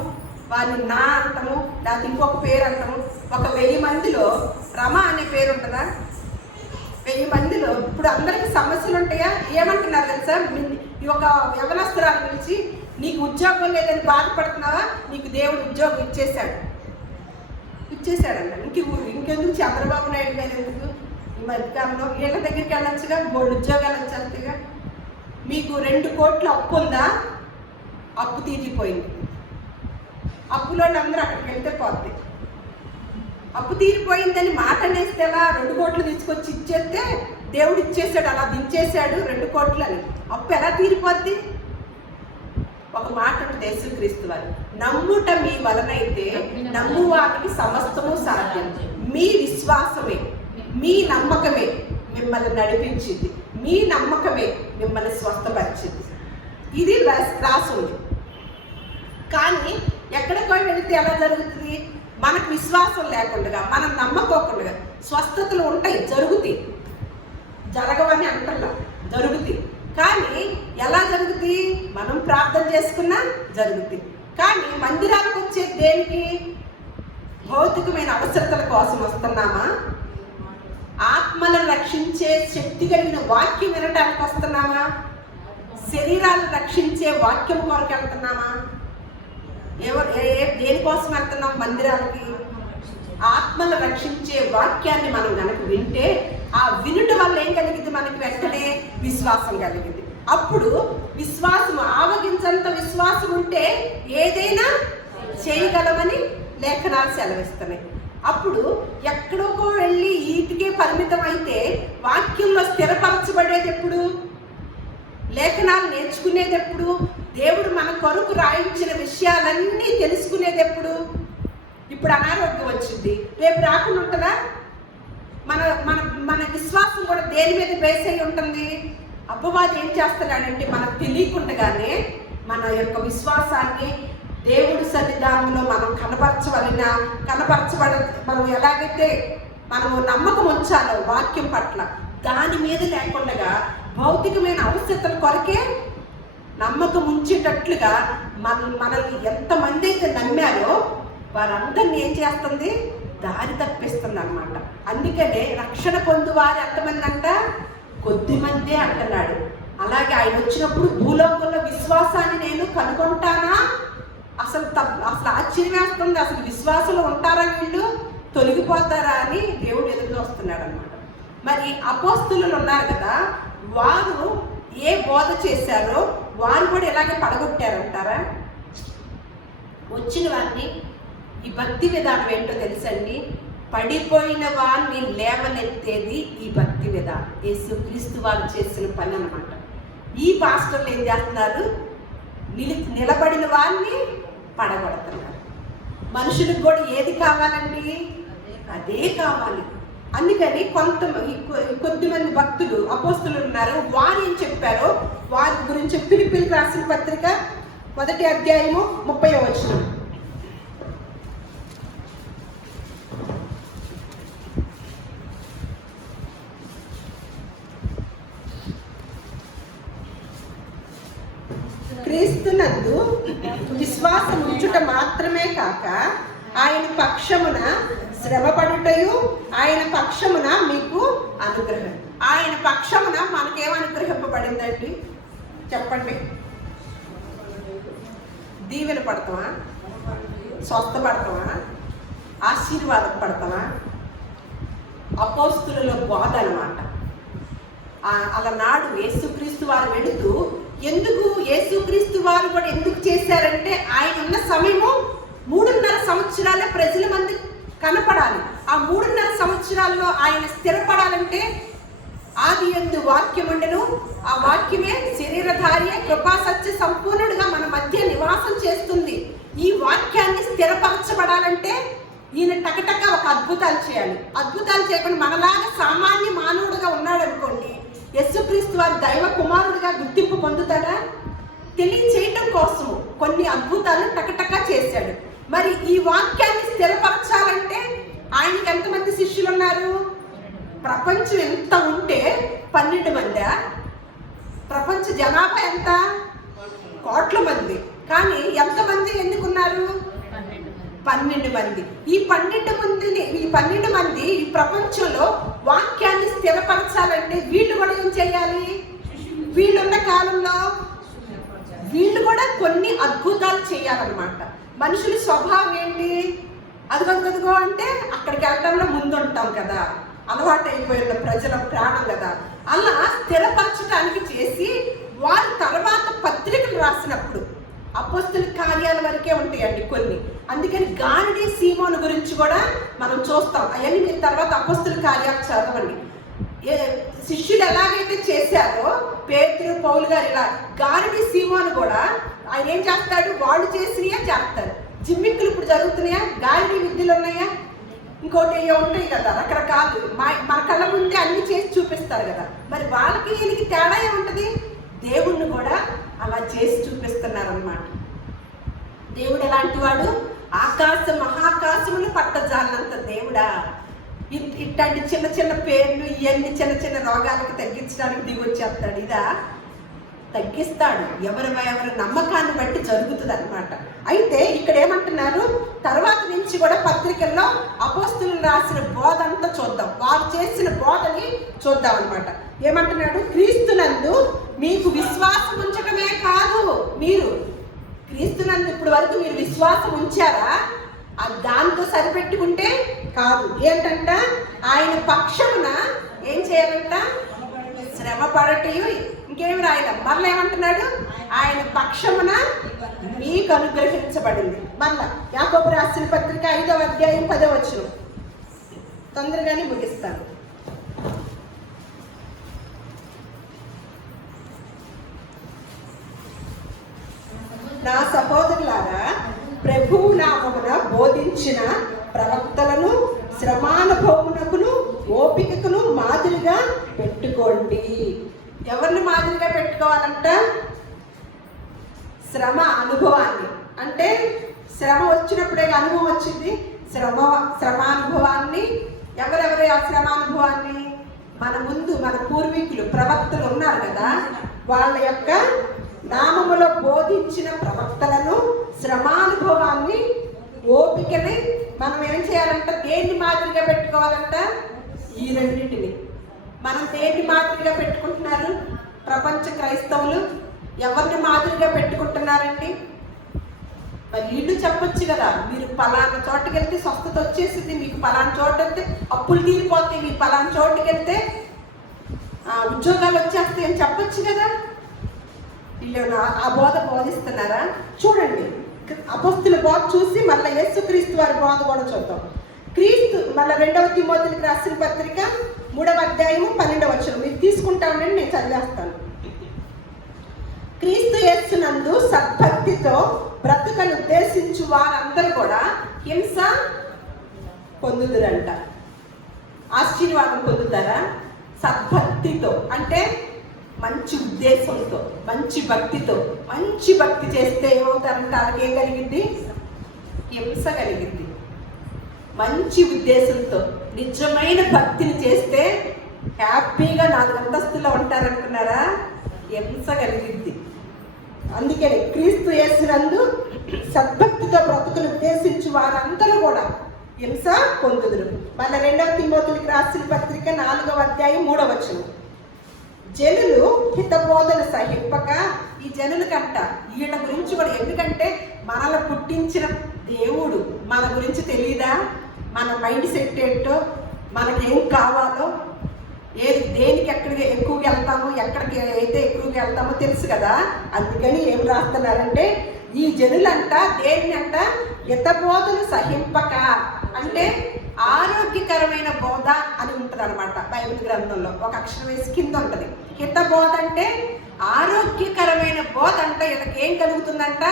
వారిని నా అంటము, లేకపోతే ఇంకొక పేరు అంటము. ఒక 1000 మందిలో రమ అనే పేరు ఉంటుందా? 1000 మందిలో ఇప్పుడు అందరికి సమస్యలు ఉంటాయా? ఏమంటున్నారు తెలుసా? ఈ ఒక యవనస్తురాలు గురించి, నీకు ఉద్యోగం లేదని బాధపడుతున్నావా? నీకు దేవుడు ఉద్యోగం ఇచ్చేసాడంట. ఇంకెందుకు చంద్రబాబు నాయుడు గారు ఎందుకు ఈ మధ్యకాలంలో వీళ్ళ దగ్గరికి వెళ్ళొచ్చుగా, 3 ఉద్యోగాలు వచ్చేస్తాయిగా. మీకు 2 కోట్ల అప్పు ఉందా? అప్పు తీరిపోయింది. అప్పులో అందరూ అక్కడికి వెళ్తే పోద్ది. అప్పు తీరిపోయిందని మాట అనేస్తే ఎలా? 2 కోట్లు తీసుకొచ్చి ఇచ్చేస్తే దేవుడు ఇచ్చేసాడు, అలా దించేశాడు 2 కోట్లు అని. అప్పు ఎలా తీరిపోద్ది? ఒక మాట ఉంటుంది యేసుక్రీస్తు వారు, నమ్ముట మీ వలనైతే నమ్మువాటికి సమస్తము సాధ్యం. మీ విశ్వాసమే, మీ నమ్మకమే మిమ్మల్ని నడిపించింది, మీ నమ్మకమే మిమ్మల్ని స్వస్థపరిచింది. ఇది రాసుంది. కానీ ఎక్కడికో వెళితే ఎలా జరుగుతుంది? మనకు విశ్వాసం లేకుండా, మనం నమ్మకోకుండా స్వస్థతలు ఉంటాయి, జరగవని అంటున్నా, జరుగుతాయి. కానీ ఎలా జరుగుతాయి? మనం ప్రార్థన చేసుకున్నా జరుగుతాయి. కానీ మందిరాలకు వచ్చే దేనికి? భౌతికమైన అవసరతల కోసం వస్తున్నామా? ఆత్మలను రక్షించే శక్తి కలిగిన వాక్యం వినడానికి వస్తున్నామా? శరీరాలను రక్షించే వాక్యం కొరకు వెళ్తున్నామా? దేనికోసం వెళ్తున్నాం మందిరాలకి? ఆత్మలు రక్షించే వాక్యాన్ని మనం కనుక వింటే, ఆ వినుట వల్ల ఏం కలిగింది? మనకి వెంటనే విశ్వాసం కలిగింది. అప్పుడు విశ్వాసం, ఆవగించంత విశ్వాసం ఉంటే ఏదైనా చేయగలమని లేఖనాలు సెలవిస్తున్నాయి. అప్పుడు ఎక్కడికో వెళ్ళి వీటికే పరిమితం అయితే వాక్యంలో స్థిరపరచబడేది ఎప్పుడు? లేఖనాలు నేర్చుకునేది ఎప్పుడు? దేవుడు మన కొరకు రాయించిన విషయాలన్నీ తెలుసుకునేది ఎప్పుడు? ఇప్పుడు అనారోగ్యం వచ్చింది, రేపు రాకుండా ఉంటుందా? మన మన మన విశ్వాసం కూడా దేని మీద బేస్ అయి ఉంటుంది? అపవాది ఏం చేస్తున్నాడంటే మనకు తెలియకుండానే మన యొక్క విశ్వాసాన్ని దేవుడి సన్నిధానంలో మనం మనం ఎలాగైతే మనము నమ్మకం ఉంచాలో వాక్యం పట్ల, దాని మీద లేకుండా భౌతికమైన అవసరతల కొరకే నమ్మకం ఉంచేటట్లుగా మనల్ని ఎంతమంది అయితే నమ్మారో వారందరినీ ఏం చేస్తుంది? దారి తప్పిస్తుంది అన్నమాట. అందుకనే రక్షణ పొందువారు ఎంతమంది అంట? కొద్దిమందే అంటున్నాడు. అలాగే ఆయన వచ్చినప్పుడు భూలోకంలో విశ్వాసాన్ని నేను కనుగొంటానా? అసలు ఆశ్చర్యం వేస్తుంది. అసలు విశ్వాసంలో ఉంటారా వీళ్ళు, తొలగిపోతారా అని దేవుడు ఎదురు చూస్తున్నాడు అనమాట. మరి అపోస్తులు ఉన్నారు కదా, వారు ఏ బోధ చేశారో వారు కూడా ఇలాగే పడగొట్టారంటారా? వచ్చిన వారిని ఈ భక్తి విధానం ఏంటో తెలుసండి. పడిపోయిన వారిని లేవనెత్తేది ఈ భక్తి విధానం. యేసుక్రీస్తు వారు చేసిన పని అన్నమాట. ఈ పాస్టర్లు ఏం చేస్తున్నారు? నిలబడిన వారిని పడగొడుతున్నారు. మనుషులకు కూడా ఏది కావాలండి? అదే కావాలి. అందుకని కొద్దిమంది భక్తులు అపోస్తులు ఉన్నారు. వారు ఏం చెప్పారో వారి గురించి ఫిలిప్పీయులకు రాసిన పత్రిక 1వ అధ్యాయము 30వ వచనం. క్రీస్తునందు విశ్వాసం ఉంచుట మాత్రమే కాక ఆయన పక్షమున శ్రమపడుటయు ఆయన పక్షమున మీకు అనుగ్రహం. ఆయన పక్షమున మనకేం అనుగ్రహింపబడిందండి చెప్పండి? దీవెన పడతామా? స్వస్థపడతామా? ఆశీర్వాదం పడతామా? అపోస్తుల బోధ అన్నమాట. అలనాడు యేసుక్రీస్తు వారు వెళుతూ, ఎందుకు యేసుక్రీస్తు వారు కూడా ఎందుకు చేశారంటే, ఆయన ఉన్న సమయము 3.5 సంవత్సరాలే ప్రజల మంది కనపడాలి. ఆ 3.5 సంవత్సరాల్లో ఆయన స్థిరపడాలంటే ఆదియందు వాక్యం ఉండెను, ఆ వాక్యమే శరీరధారి కృపా సత్య సంపూర్ణుడుగా మన మధ్య నివాసం చేస్తుంది. ఈ వాక్యాన్ని స్థిరపరచబడాలంటే ఈయన టకటక ఒక అద్భుతాలు చేయాలి. అద్భుతాలు చేయకుండా మనలాగా సామాన్య మానవుడుగా ఉన్నాడు అనుకోండి, యేసుక్రీస్తు వారు దైవ కుమారుడిగా గుర్తింపు పొందుతాడా? తెలియచేయటం కోసం కొన్ని అద్భుతాలు టకటక చేశాడు. మరి ఈ వాక్యాన్ని స్థిరపరచాలంటే ఆయనకి ఎంతమంది శిష్యులు ఉన్నారు? ప్రపంచం ఎంత ఉంటే 12 మంది. ప్రపంచ జనాభా ఎంత? కోట్ల మంది. కానీ ఎంతమంది ఎందుకున్నారు? 12 మంది. ఈ 12 మంది ఈ ప్రపంచంలో వాక్యాన్ని స్థిరపరచాలంటే వీళ్ళు కూడా ఏం చేయాలి? వీళ్ళున్న కాలంలో వీళ్ళు కూడా కొన్ని అద్భుతాలు చేయాలన్నమాట. మనుషుల స్వభావం ఏంటి? అదిగో అంటే అక్కడికి వెళ్ళడంలో ముందుంటాం కదా, అలవాటు అయిపోయిన ప్రజల ప్రాణం కదా. అలా స్థిరపరచడానికి చేసి వారి తర్వాత పత్రికలు రాసినప్పుడు అపోస్తుల కార్యాల వరకే ఉంటాయండి కొన్ని. అందుకని గారడీ సీమోను గురించి కూడా మనం చూస్తాం. అవన్నీ మీరు తర్వాత అపోస్తుల కార్యాలు చదవండి. శిష్యులు ఎలాగైతే చేశారో పేతురు, పౌలు గారు, ఇలా గారడీ సీమోను కూడా ఆయన ఏం చేస్తాడు? వాళ్ళు చేసినయే చేస్తారు. జిమ్మిక్కులు ఇప్పుడు జరుగుతున్నాయా? గారడీ విద్యలు ఉన్నాయా? ఇంకోటి ఏవో ఉంటాయి కదా రకరకాలు. మన కళ్ళ ముందే అన్ని చేసి చూపిస్తారు కదా. మరి వాళ్ళకి ఈయనకి తేడా ఏముంటుంది? దేవుణ్ణి కూడా అలా చేసి చూపిస్తున్నారు అన్నమాట. దేవుడు ఎలాంటి వాడు? మహాకాశములు పట్టజాలనంత దేవుడా. ఇట్లాంటి చిన్న చిన్న పేర్లు ఇవన్నీ చిన్న చిన్న రోగాలకు తగ్గించడానికి దిగొచ్చేస్తాడు. ఇదా తగ్గిస్తాడు. ఎవరి నమ్మకాన్ని బట్టి జరుగుతుంది అనమాట. అయితే ఇక్కడ ఏమంటున్నారు? తర్వాత నుంచి కూడా పత్రికల్లో అపోస్తులు రాసిన బోధ అంతా చూద్దాం. వారు చేసిన బోధని చూద్దాం అనమాట. ఏమంటున్నాడు? క్రీస్తునందు మీకు విశ్వాసం ఉంచడమే కాదు, మీరు క్రీస్తునందు ఇప్పుడు వరకు మీరు విశ్వాసం ఉంచారా? దాంతో సరిపెట్టుకుంటే కాదు. ఏంటంట? ఆయన పక్షమున ఏం చేయాలంట? శ్రమ పడటయు ఇంకేమి రాయడం. మరలా ఏమంటున్నాడు? ఆయన పక్షమున మీకు అనుగ్రహించబడింది. మరలా యాకోబు రాసిన పత్రిక 5వ అధ్యాయం 10వ వచనం. తొందరగానే ముగిస్తాను. నా సహోదరులారా, ప్రభువు నామమున బోధించిన ప్రవక్తలను శ్రమానుభవమునకును ఓపికకును మాదిరిగా పెట్టుకోండి. ఎవరిని మాదిరిగా పెట్టుకోవాలంట? శ్రమ అనుభవాన్ని. అంటే శ్రమ వచ్చినప్పుడే అనుభవం వచ్చింది. శ్రమానుభవాన్ని ఎవరెవరు ఆ శ్రమానుభవాన్ని? మన ముందు మన పూర్వీకులు ప్రవక్తలు ఉన్నారు కదా, వాళ్ళ యొక్క నామములో బోధించిన ప్రవక్తలను, శ్రమానుభవాన్ని, ఓపికని మనం ఏం చేయాలంట? దేన్ని మాదిరిగా పెట్టుకోవాలంట? ఈ రెండింటిని. మనం దేన్ని మాదిరిగా పెట్టుకుంటున్నారు? ప్రపంచ క్రైస్తవులు ఎవరిని మాదిరిగా పెట్టుకుంటున్నారండి? మరి వీళ్ళు చెప్పొచ్చు కదా, మీరు పలానా చోటుకి వెళ్తే స్వస్థత వచ్చేసింది, మీకు పలానా చోట వెళ్తే అప్పులు తీరిపోతాయి, మీకు పలానా చోటుకి వెళ్తే ఉద్యోగాలు వచ్చేస్తాయి అని చెప్పొచ్చు కదా. వీళ్ళు ఆ బోధ బోధిస్తున్నారా? చూడండి, అపొస్తలుల బోధ చూసి మళ్ళీ యేసుక్రీస్తు వారి బోధ కూడా చూద్దాం. క్రీస్తు మళ్ళీ 2వ తిమోతికి రాసిన పత్రిక 3వ అధ్యాయము 12వ వచనం. మీరు తీసుకుంటా ఉండండి, నేను చదివేస్తాను. క్రీస్తు యేసునందు సద్భక్తితో బ్రతుకను ఉద్దేశించు వారందరూ కూడా హింస పొందుదురంట. ఆశీర్వాదం పొందుతారా? సద్భక్తితో అంటే మంచి ఉద్దేశంతో, మంచి భక్తితో. మంచి భక్తి చేస్తే ఏమవుతారంటే వాళ్ళకి ఏం కలిగింది? హింస కలిగింది. మంచి ఉద్దేశంతో నిజమైన భక్తిని చేస్తే హ్యాపీగా 4 అంతస్తుల్లో ఉంటారనుకున్నారా? హింస కలిగింది. అందుకని క్రీస్తు యేసునందు సద్భక్తితో బ్రతుకును ఉద్దేశించి వారందరూ కూడా హింస పొందుదురు. మళ్ళీ 2వ తిమోతికి రాసిన పత్రిక 4వ అధ్యాయం 3వ వచనం. జనులు హితబోధన సహింపక, ఈ జనులకంట వీళ్ళ గురించి కూడా, ఎందుకంటే మనల్ని పుట్టించిన దేవుడు మన గురించి తెలియదా? మన మైండ్ సెట్ ఏంటో, మనకేం కావాలో, దేనికి ఎక్కడికి ఎక్కువగా వెళ్తామో, ఎక్కడికి అయితే ఎక్కువగా వెళ్తామో తెలుసు కదా. అందుకని ఏం రాస్తున్నారంటే, ఈ జనులంట దేన్ని అంట? హితబోధను సహింపక. అంటే ఆరోగ్యకరమైన బోధ అని ఉంటుంది అనమాట బైబిల్ గ్రంథంలో. ఒక అక్షరం వేసి కింద ఉంటుంది. హితబోధ అంటే ఆరోగ్యకరమైన బోధ అంట. వీళ్ళకి ఏం కలుగుతుందంట?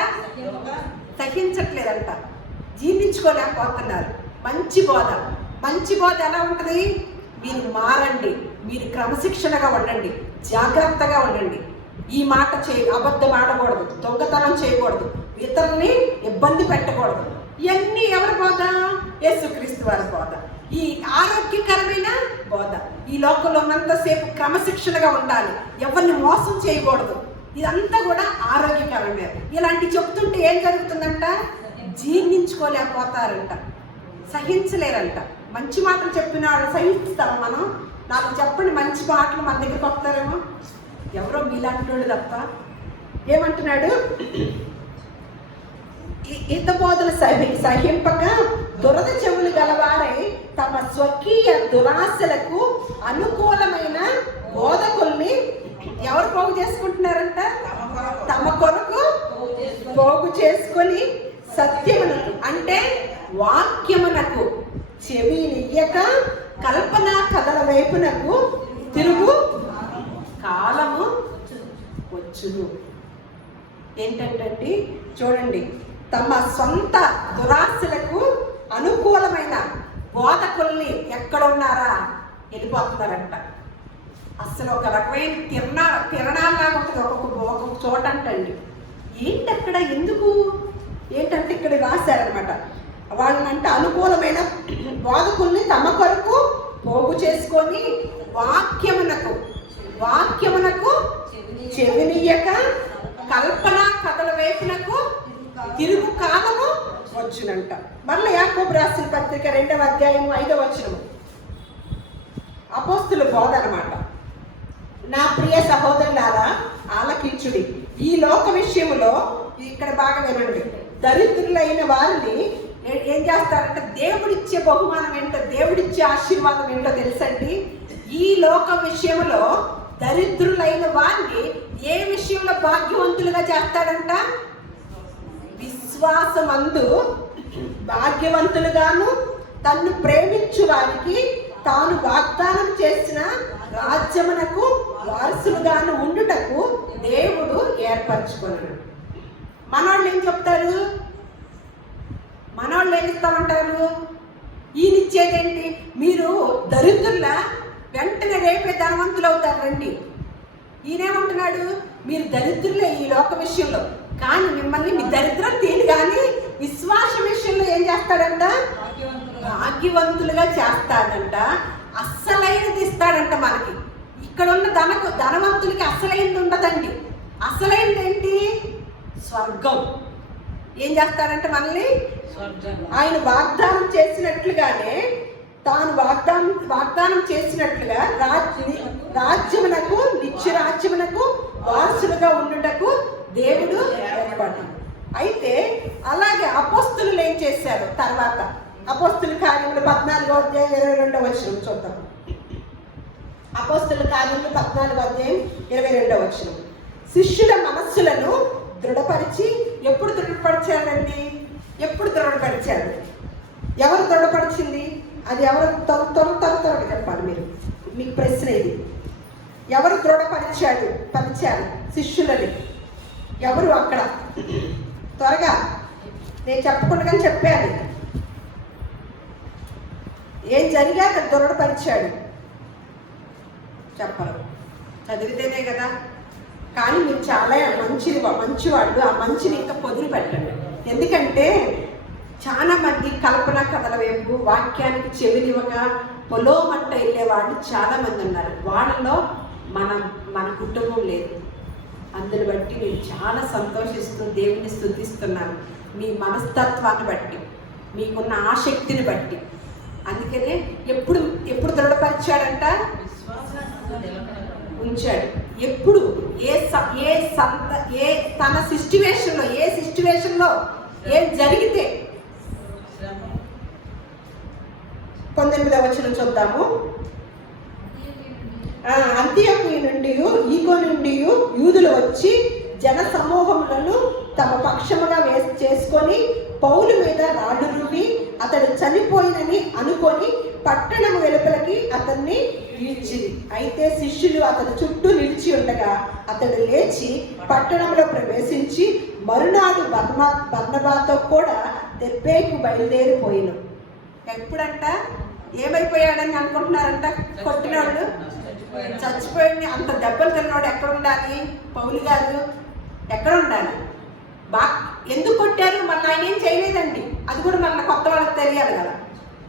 సహించట్లేదంట, జీర్ణించుకోలేకపోతున్నారు. మంచి బోధ. మంచి బోధ ఎలా ఉంటుంది? మీరు మారండి, మీరు క్రమశిక్షణగా ఉండండి, జాగ్రత్తగా ఉండండి, ఈ మాట అబద్ధం ఆడకూడదు, దొంగతనం చేయకూడదు, ఇతరుల్ని ఇబ్బంది పెట్టకూడదు. ఇవన్నీ ఎవరి బోధ? యేసుక్రీస్తు వారి బోధ. ఈ ఆరోగ్యకరమైన బోధ. ఈ లోకంలో ఉన్నంతసేపు క్రమశిక్షణగా ఉండాలి, ఎవరిని మోసం చేయకూడదు, ఇదంతా కూడా ఆరోగ్యకరమే. ఇలాంటి చెప్తుంటే ఏం జరుగుతుందంట? జీర్ణించుకోలేకపోతారంట, సహించలేరంట. మంచి మాటలు చెప్పిన వాళ్ళు సహిస్తామా మనం? నాకు చెప్పండి, మంచి మాటలు మన దగ్గరికి వస్తారేమో? ఎవరో మీలాంటి వాళ్ళు తప్ప. ఏమంటున్నాడు? హితబోధలు సహింపక దురద చెవులు గలవారై తమ స్వకీయ దురాశలకు అనుకూలమైన బోధకుల్ని ఎవరు పోగు చేసుకుంటున్నారంట? తమ కొరకు పోగు చేసుకొని సత్యమునకు అంటే వాక్యమునకు చెవినియ్యక కల్పనా కథల వైపునకు తిరుగు కాలము వచ్చును. ఏంటంటే చూడండి, తమ సొంత దురాశలకు అనుకూలమైన బోధకుల్ని ఎక్కడున్నారా వెళ్ళిపోతున్నారంట. అసలు ఒక రకమైన తిరణాల్లాగా ఉంటుంది ఒక్కొక్క చోట అంటండి. ఏంటి అక్కడ ఎందుకు ఏంటంటే ఇక్కడ రాశారనమాట. వాళ్ళనంటే అనుకూలమైన బోధకుల్ని తమ కొరకు పోగు చేసుకొని వాక్యమునకు చెవినియ్యక కల్పన కథల వైపునకు తిరుగు కాలము వచ్చునంట. మళ్ళీ యాకోబు రాసిన పత్రిక 2వ అధ్యాయం 5వ వచనము. అపోస్తుల బోధ అన్నమాట. నా ప్రియ సహోదరులారా ఆలకించుడి, ఈ లోక విషయములో ఇక్కడ బాగా వినండి. దరిద్రులైన వారిని ఏం చేస్తారంటే దేవుడిచ్చే బహుమానం ఏంటో, దేవుడిచ్చే ఆశీర్వాదం ఏంటో తెలుసండి. ఈ లోక విషయంలో దరిద్రులైన వారిని ఏ విషయంలో భాగ్యవంతులుగా చేస్తాడంట? విశ్వాసమందు భాగ్యవంతులుగాను, తన్ను ప్రేమించు వారికి తాను వాగ్దానం చేసిన రాజ్యమునకు వారసులుగాను ఉండుటకు దేవుడు ఏర్పరచుకున్నాడు. మనోళ్ళు ఏం చెప్తారు? మనోళ్ళు ఏమి ఇస్తామంటారు? ఈయనిచ్చేదేంటి? మీరు దరిద్రుల వెంటనే రేపే ధనవంతులు అవుతారు రండి. ఈయనేమంటున్నాడు? మీరు దరిద్రులే ఈ లోక విషయంలో, కానీ మిమ్మల్ని మీ దరిద్రం తీరు కానీ విశ్వాస విషయంలో ఏం చేస్తాడంట? భాగ్యవంతులుగా చేస్తాడంట. అస్సలైనది ఇస్తాడంట మనకి. ఇక్కడ ఉన్న ధనవంతులకి అస్సలైనది ఉండదండి. అసలైనది ఏంటి? స్వర్గం. ఏం చేస్తాడంటే మనల్ని ఆయన వాగ్దానం చేసినట్లుగానే, తాను వాగ్దానం చేసినట్లుగా రాజ్యమునకు, నిత్య రాజ్యమునకు వారసులుగా ఉండుటకు దేవుడు ఏర్పడ్డాడు. అయితే అలాగే అపోస్తులు ఏం చేశారు? తర్వాత అపోస్తుల కార్యములు 14వ అధ్యాయం 22వ వచనం చూద్దాం. అపోస్తుల కార్యములు 14వ అధ్యాయం 22వ వచనం. శిష్యుల మనస్సులను దృఢపరిచి, ఎప్పుడు దృఢపరిచారండి? ఎప్పుడు దృఢపరిచారు? ఎవరు దృఢపరిచింది? అది ఎవరు? త్వరగా చెప్పాలి మీరు. మీకు ప్రశ్న ఇది. ఎవరు దృఢపరిచారు శిష్యులని? ఎవరు అక్కడ? త్వరగా, నేను చెప్పకుండా చెప్పాను. ఏం జరిగాక దృఢపరిచాడు? చెప్పరు, చదివితేనే కదా. కానీ మీరు చాలా మంచివాళ్ళు. ఆ మంచిని ఇంకా పొదిలి పెట్టండి. ఎందుకంటే చాలా మంది కల్పన కథల వైపు, వాక్యానికి చెవినివ్వక పొలోమంట వెళ్ళేవాళ్ళు చాలా మంది ఉన్నారు. వాళ్ళలో మన కుటుంబం లేదు. అందుని బట్టి నేను చాలా సంతోషిస్తూ దేవుని స్తుతిస్తున్నాను. మీ మనస్తత్వాన్ని బట్టి, మీకున్న ఆసక్తిని బట్టి. అందుకనే ఎప్పుడు దృఢపరిచాడంట? ఉంచాడు. ఎప్పుడు? తన సిచ్యువేషన్లో ఏం జరిగితే. 19వ వచనం చూద్దాము. అంతియోకు నుండి, ఈకో నుండి యూదులు వచ్చి జన సమూహములను తమ పక్షముగా చేసుకొని పౌలు మీద రాళ్ళు రువ్వి అతడు చనిపోయినని అనుకొని పట్టణం వెలుపలకి అతన్ని ఈడ్చిరి. అయితే శిష్యులు అతని చుట్టూ నిలిచి ఉండగా అతడు లేచి పట్టణంలో ప్రవేశించి మరునాడు బర్నబాతో కూడా దెర్బేకు బయలుదేరిపోయిను. ఎప్పుడంట? ఏమైపోయాడని అనుకుంటున్నారంట కొట్టినోళ్ళు? చచ్చిపోయింది. అంత దెబ్బలు తిన్నోడు ఎక్కడ ఉండాలి? పౌలు గారు ఎక్కడ ఉండాలి? ఎందుకు కొట్టారు? మన ఆయన ఏం చేయలేదండి. అది కూడా మన కొత్త వాళ్ళకి తెలియాలి కదా.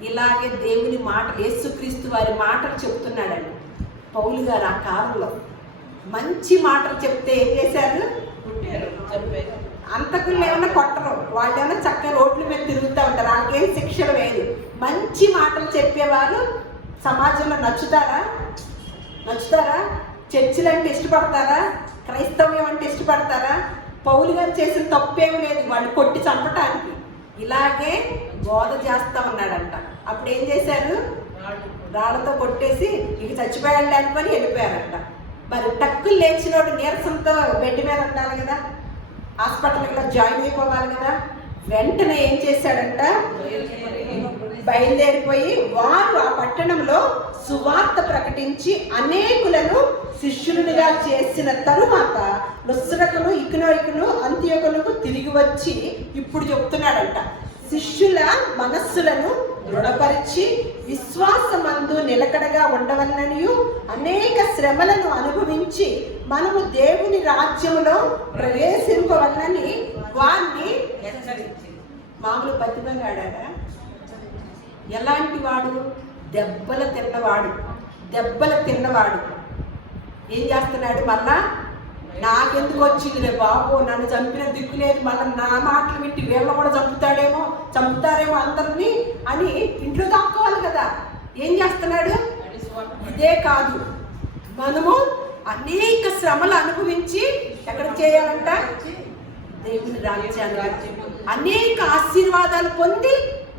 ఇలాగే దేవుని మాట, యేసుక్రీస్తు వారి మాటలు చెప్తున్నాడండి పౌలు గారు. ఆ కాలంలో మంచి మాటలు చెప్తే ఏం చేశారు? అంతకులు ఏమన్నా కొట్టరు, వాళ్ళు ఏమన్నా చక్కగా రోడ్ల మీద తిరుగుతూ ఉంటారు. వాళ్ళకేం శిక్షలు వేయదు. మంచి మాటలు చెప్పేవారు సమాజంలో నచ్చుతారా? చర్చిలు అంటే ఇష్టపడతారా? క్రైస్తవ్యం అంటే ఇష్టపడతారా? పౌలు గారు చేసిన తప్పేమీ లేదు, వాళ్ళు కొట్టి చంపటానికి. ఇలాగే బోధ చేస్తా ఉన్నాడంట. అప్పుడు ఏం చేశారు? రాళ్ళతో కొట్టేసి ఇక చచ్చిపోయాడు అనుకొని వెళ్ళిపోయారంట. మరి టక్కులు లేచినోడు నీరసంతో బెడ్ మీద ఉండాలి కదా, హాస్పిటల్లో జాయిన్ అయిపోవాలి కదా. వెంటనే ఏం చేశాడంట? బయలుదేరిపోయి వారు ఆ పట్టణంలో సువార్త ప్రకటించి అనేకులను శిష్యులుగా చేసిన తరువాత లుస్త్రకును, ఇకనోయికును, అంతియోకులకు తిరిగి వచ్చి ఇప్పుడు చెప్తున్నాడంట, శిష్యుల మనస్సులను దృఢపరిచి విశ్వాసమందు నిలకడగా ఉండవలననియు అనేక శ్రమలను అనుభవించి మనము దేవుని రాజ్యములో ప్రవేశింపవలనని వారిని హెచ్చరించి. మామూలు బతిమలాడా? ఎలాంటి వాడు? దెబ్బలు తిన్నవాడు. ఏం చేస్తున్నాడు? మళ్ళా నాకెందుకు వచ్చిందిలే బాబు, నన్ను చంపిన దిక్కు లేదు, మళ్ళీ నా మాటలు వింటి వీళ్ళ కూడా చంపుతారేమో అందరినీ అని ఇంట్లో దాక్కోవాలి కదా. ఏం చేస్తున్నాడు? ఇదే కాదు, మనము అనేక శ్రమలు అనుభవించి ఎక్కడ చేయాలంట? దేవుని రాజ్యానికి. అనేక ఆశీర్వాదాలు పొంది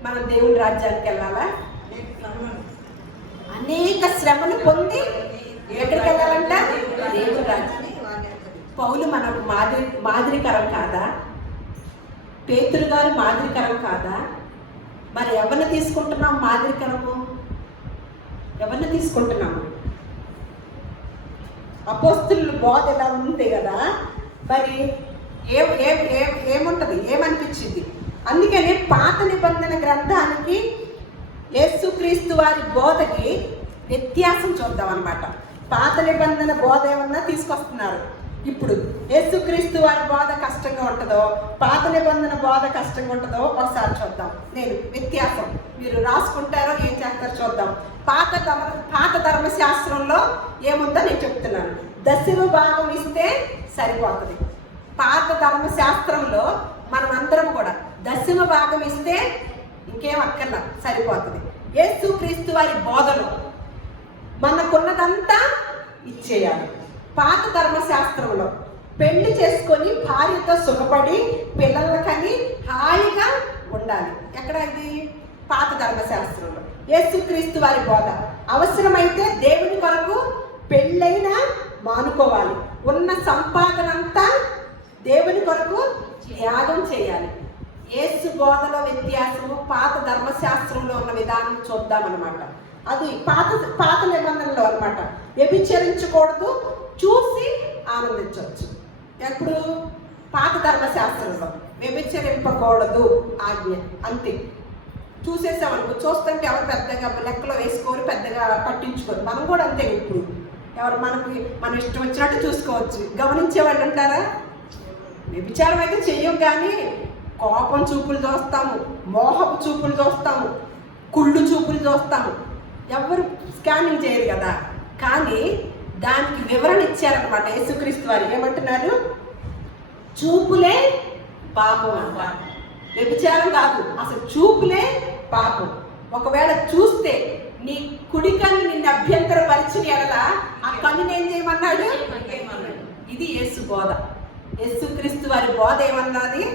మనం దేవుని రాజ్యానికి వెళ్ళాలా? అనేక శ్రమలు పొంది ఎక్కడికి వెళ్ళాలంట? దేవుని రాజ్యం. పౌలు మనకు మాదిరికరం కాదా? పేతురు గారు మాదిరికరం కాదా? మరి ఎవరిని తీసుకుంటున్నాం మాదిరికరము? ఎవరిని తీసుకుంటున్నాము? అపోస్తుల బోధ ఎలా ఉంది కదా, మరి ఏముంటది, ఏమనిపించింది? అందుకని పాత నిబంధన గ్రంథానికి యేసుక్రీస్తు వారి బోధకి వ్యత్యాసం చూద్దాం అన్నమాట. పాత నిబంధన బోధ ఏమన్నా తీసుకొస్తున్నారు, ఇప్పుడు యేసుక్రీస్తు వారి బోధ కష్టంగా ఉంటుందో, పాత నిబంధన బోధ కష్టంగా ఉంటుందో ఒకసారి చూద్దాం. నేను వ్యత్యాసం మీరు రాసుకుంటారో ఏం చేస్తారో చూద్దాం. పాత ధర్మశాస్త్రంలో ఏముందో నేను చెప్తున్నాను. దశమ భాగం ఇస్తే సరిపోతుంది. పాత ధర్మశాస్త్రంలో మనం అందరం కూడా దశమ భాగం ఇస్తే ఇంకేం అక్కర్లా, సరిపోతుంది. యేసుక్రీస్తు వారి బోధలో మనకున్నదంతా ఇచ్చేయాలి. పాత ధర్మశాస్త్రంలో పెళ్లి చేసుకొని భార్యతో సుఖపడి పిల్లలకని హాయిగా ఉండాలి. ఎక్కడ ఇది? పాత ధర్మశాస్త్రంలో. యేసుక్రీస్తు వారి బోధ అవసరమైతే దేవుని కొరకు పెళ్ళైనా మానుకోవాలి, ఉన్న సంపాదన అంతా దేవుని కొరకు త్యాగం చేయాలి. యేసు బోధలో వ్యత్యాసము, పాత ధర్మశాస్త్రంలో ఉన్న విధానం చూద్దామన్నమాట. అది పాత నిబంధనలో అన్నమాట. వ్యభిచరించకూడదు, చూసి ఆనందించవచ్చు. ఎప్పుడు? పాత ధర్మశాస్త్రంలో వ్యభిచరింపకూడదు ఆజ్ఞ, అంతే. చూసేసామనుకో, చూస్తుంటే ఎవరు పెద్దగా లెక్కలో వేసుకోరు, పెద్దగా పట్టించుకోరు. మనం కూడా అంతే. ఇప్పుడు ఎవరు మనం ఇష్టం వచ్చినట్టు చూసుకోవచ్చు. గమనించే వాళ్ళు ఉంటారా? వ్యభిచారం అయితే చెయ్యం, కానీ కోపం చూపులు చూస్తాము, మోహపు చూపులు చూస్తాము, కుళ్ళు చూపులు చూస్తాము. ఎవరు స్కానింగ్ చేయరు కదా. కానీ దానికి వివరణ ఇచ్చారనమాట యేసుక్రీస్తు వారు. ఏమంటున్నారు? చూపులే పాపం అంట. వ్యభిచారం కాదు, అసలు చూపులే పాపం. ఒకవేళ చూస్తే నీ కుడి కన్ను నిన్ను అభ్యంతరపరిచిన ఎడలా ఆ కన్నుని ఏం చేయమన్నాడు? ఇది యేసు బోధ. యేసుక్రీస్తు వారి బోధ ఏమన్నది?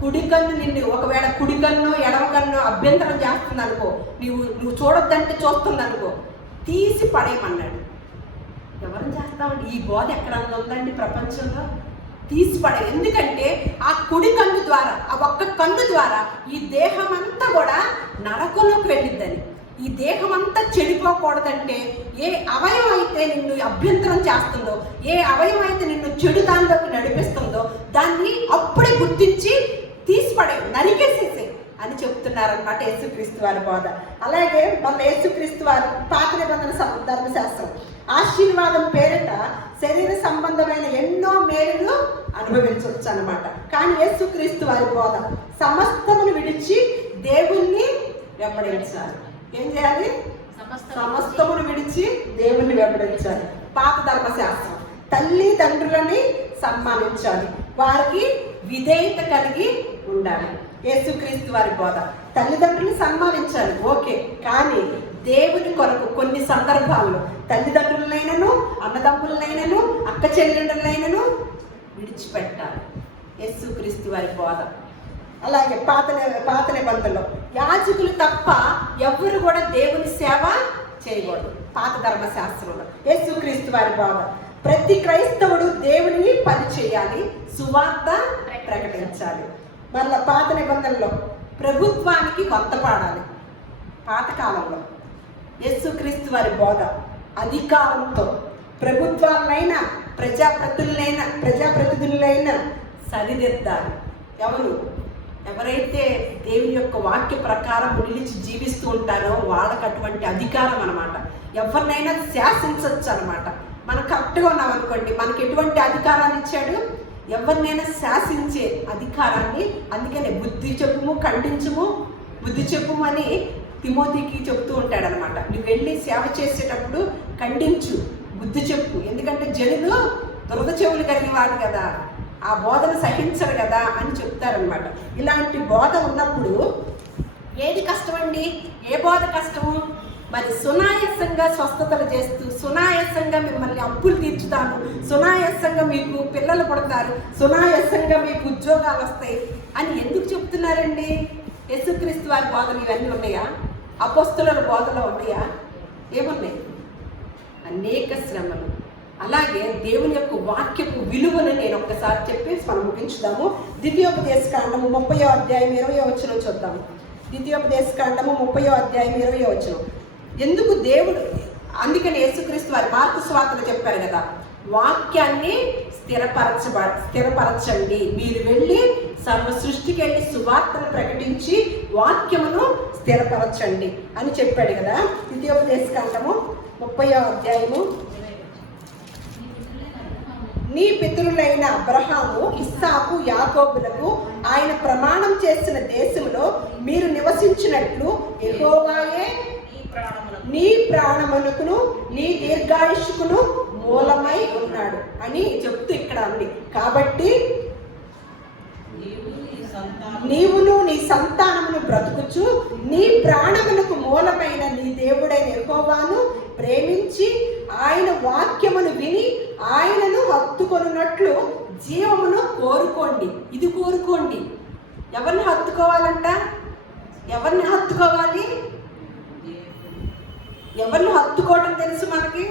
కుడి కన్ను నిన్ను, ఒకవేళ కుడి కన్ను ఎడమ కన్ను అభ్యంతరం చేస్తుంది అనుకో, నువ్వు చూడొద్దంటే చూస్తుంది అనుకో, తీసి పడేయమన్నాడు. ఎవరు చేస్తామండి? ఈ బోధ ఎక్కడన్నా ఉందండి ప్రపంచంలో? తీసి పడే. ఎందుకంటే ఆ కుడి కన్ను ద్వారా, ఆ ఒక్క కన్ను ద్వారా ఈ దేహం అంతా కూడా నరకంలోకి వెళ్ళిద్దని. ఈ దేహం అంతా చెడిపోకూడదంటే ఏ అవయవం అయితే నిన్ను అభ్యంతరం చేస్తుందో, ఏ అవయవం అయితే నిన్ను చెడు దానిలోకి నడిపిస్తుందో దాన్ని అప్పుడే గుర్తించి తీసిపడే, నరికేసేసే అని చెప్తున్నారనమాట యేసుక్రీస్తు వారి బోధ. అలాగే మన యేసుక్రీస్తు వారి పాత నిబంధన ధర్మశాస్త్రం ఆశీర్వాదం పేరిట శరీర సంబంధమైన ఎన్నో మేలులు అనుభవించవచ్చు అన్నమాట. కానీ యేసుక్రీస్తు వారి బోధ సమస్తమును విడిచి దేవుణ్ణి వెంబడించాలి. ఏం చేయాలి? సమస్తమును విడిచి దేవుణ్ణి వెంబడించాలి. పాత ధర్మశాస్త్రం తల్లిదండ్రులని సన్మానించాలి, వారికి విధేయత కలిగి ఉండాలి. యేసుక్రీస్తు వారి బోధ తల్లిదండ్రులను సన్మానించాలి, ఓకే. కానీ దేవుని కొరకు కొన్ని సందర్భాల్లో తల్లిదండ్రులనైనను, అన్నదమ్ములనైనను, అక్క చెల్లెళ్ళనైనను విడిచిపెట్టాలి. యేసుక్రీస్తు వారి బోధ. అలాగే పాత నిబంధనలో యాజకులు తప్ప ఎవరు కూడా దేవుని సేవ చేయకూడదు. పాత ధర్మశాస్త్రంలో యేసుక్రీస్తు వారి బోధ. ప్రతి క్రైస్తవుడు దేవుని పని చేయాలి, సువార్త ప్రకటించాలి. మళ్ళీ పాత నిబంధనలో ప్రభుత్వానికి వంత పాడాలి. పాతకాలంలో యేసుక్రీస్తు వారి బోధ అధికారంతో ప్రభుత్వాలైనా ప్రజాప్రతినిధులైనా సరిదిద్దాలి. ఎవరైతే దేవుని యొక్క వాక్య ప్రకారం నిలిచి జీవిస్తూ ఉంటారో వాళ్ళకి అటువంటి అధికారం అనమాట. ఎవరినైనా శాసించవచ్చు అనమాట. మనం కరెక్ట్గా ఉన్నాం అనుకోండి, మనకి ఎటువంటి అధికారాన్ని ఇచ్చాడు? ఎవరినైనా శాసించే అధికారాన్ని. అందుకనే బుద్ధి చెప్పుము, ఖండించుము, బుద్ధి చెప్పుము అని తిమోతికి చెప్తూ ఉంటాడు అనమాట. నువ్వు వెళ్ళి సేవ చేసేటప్పుడు ఖండించు, బుద్ధి చెప్పు. ఎందుకంటే జనులు దురద చెవులు కలిగిన వాడు కదా, ఆ బోధన సహించరు కదా అని చెప్తారనమాట. ఇలాంటి బోధ ఉన్నప్పుడు ఏది కష్టమండి? ఏ బోధ కష్టము? మరి సునాయాసంగా స్వస్థతలు చేస్తూ, సునాయాసంగా మిమ్మల్ని అప్పులు తీర్చుతాను, సునాయాసంగా మీకు పిల్లలు పుడతారు, సునాయాసంగా మీకు ఉద్యోగాలు వస్తాయి అని ఎందుకు చెప్తున్నారండి? యేసుక్రీస్తు వారి బోధలు ఇవన్నీ ఉన్నాయా? అపోస్తుల బోధలో ఉన్నాయా? ఏమున్నాయి? అనేక శ్రమలు. అలాగే దేవుని యొక్క వాక్యపు విలువను నేను ఒక్కసారి చెప్పి మనం ముగించుదాము. ద్వితీయోపదేశకాండము 30వ అధ్యాయం 20వ వచనం చూద్దాము. ద్వితీయోపదేశకాండము 30వ అధ్యాయం 20వ వచనం. ఎందుకు దేవుడు, అందుకని యేసుక్రీస్తు వారి మార్కు సువార్తలో చెప్పారు కదా, వాక్యాన్ని స్థిరపరచండి, మీరు వెళ్ళి సర్వ సృష్టికి వెళ్ళి సువార్తను ప్రకటించి వాక్యమును స్థిరపరచండి అని చెప్పాడు కదా. ద్వితీయోపదేశకాండము 30వ అధ్యాయము. నీ పితరులైన అబ్రహాము, ఇస్సాకు, యాకోబులకు ఆయన ప్రమాణం చేసిన దేశంలో మీరు నివసించినట్లు యెహోవాయే నీ ప్రాణమునకును నీ దీర్ఘాయుష్కును మూలమై ఉన్నాడు అని చెప్తూ ఇక్కడ ఉంది. కాబట్టి నీవును నీ సంతానమును బ్రతుకుచు నీ ప్రాణములకు మూలమైన నీ దేవుడైన యెహోవాను ప్రేమించి ఆయన వాక్యమును విని ఆయనను హత్తుకొనున్నట్లు జీవమును కోరుకోండి. ఇది కోరుకోండి. ఎవరిని హత్తుకోవాలంట? ఎవరిని హత్తుకోవాలి? ఎవరిని హత్తుకోవడం తెలుసు మనకి?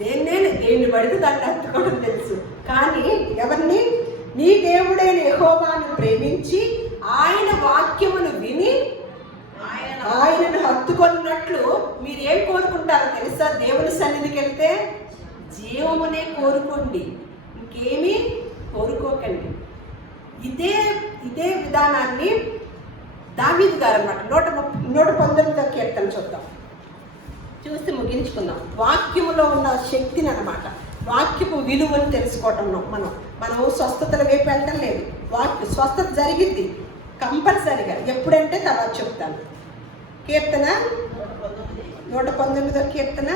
దేన్ని పడితే దాన్ని హత్తుకోవడం తెలుసు. కానీ ఎవరిని? నీ దేవుడైన యెహోవాను ప్రేమించి ఆయన వాక్యమును విని ఆయనను హత్తుకొన్నట్లు మీరు ఏం కోరుకుంటారో తెలుసా? దేవుని సన్నిధికి వెళ్తే జీవమునే కోరుకోండి, ఇంకేమీ కోరుకోకండి. ఇదే విధానాన్ని దావీదు గారు అన్నమాట 119వ కీర్తన చూద్దాం, చూసి ముగించుకుందాం. వాక్యములో ఉన్న శక్తిని అన్నమాట, వాక్యపు విలువను తెలుసుకోవటం. మనం స్వస్థతల వైపు వెళ్ళటం లేదు. స్వస్థత జరిగింది కంపల్సరిగా. ఎప్పుడంటే తర్వాత చెప్తాను. కీర్తన 119వ కీర్తన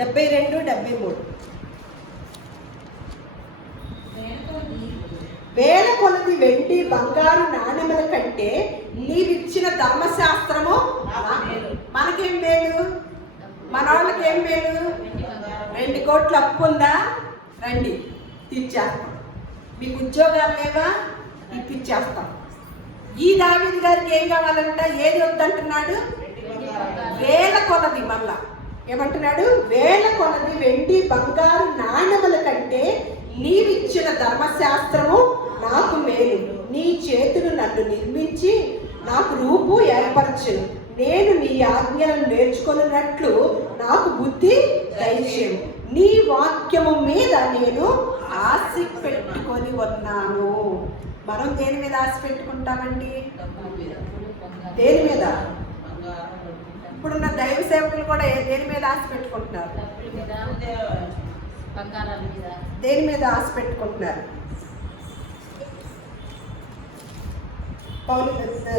72, 73. వేల కొలది వెండి బంగారు నాణెముల కంటే నీవిచ్చిన ధర్మశాస్త్రము మనకేం మేలు? మన వాళ్ళకి ఏం మేలు? 2 కోట్ల అప్పు ఉందా? రండి తీర్చేస్తాం. మీకు ఉద్యోగాలు లేవా? ఇప్పించేస్తాం. ఈ దావీదు గారికి ఏం కావాలంట? ఏది వద్దంటున్నాడు? వేల కొలది. మళ్ళా ఏమంటున్నాడు? వేల కొలది వెండి బంగారు నాణెముల కంటే నీవిచ్చిన ధర్మశాస్త్రము నాకు మేలు. నీ చేతులు నన్ను నిర్మించి నాకు రూపు ఏర్పరచును. నేను నీ ఆజ్ఞలను నేర్చుకున్నట్లు నాకు బుద్ధి దయచేయము. నీ వాక్యము మీద నేను ఆశ పెట్టుకొని ఉన్నాను. మనం దేని మీద ఆశ పెట్టుకుంటామండి? దేని మీద? ఇప్పుడున్న దైవ సేవకులు కూడా దేని మీద ఆశ పెట్టుకుంటున్నారు? దేని మీద ఆశ పెట్టుకుంటున్నారు?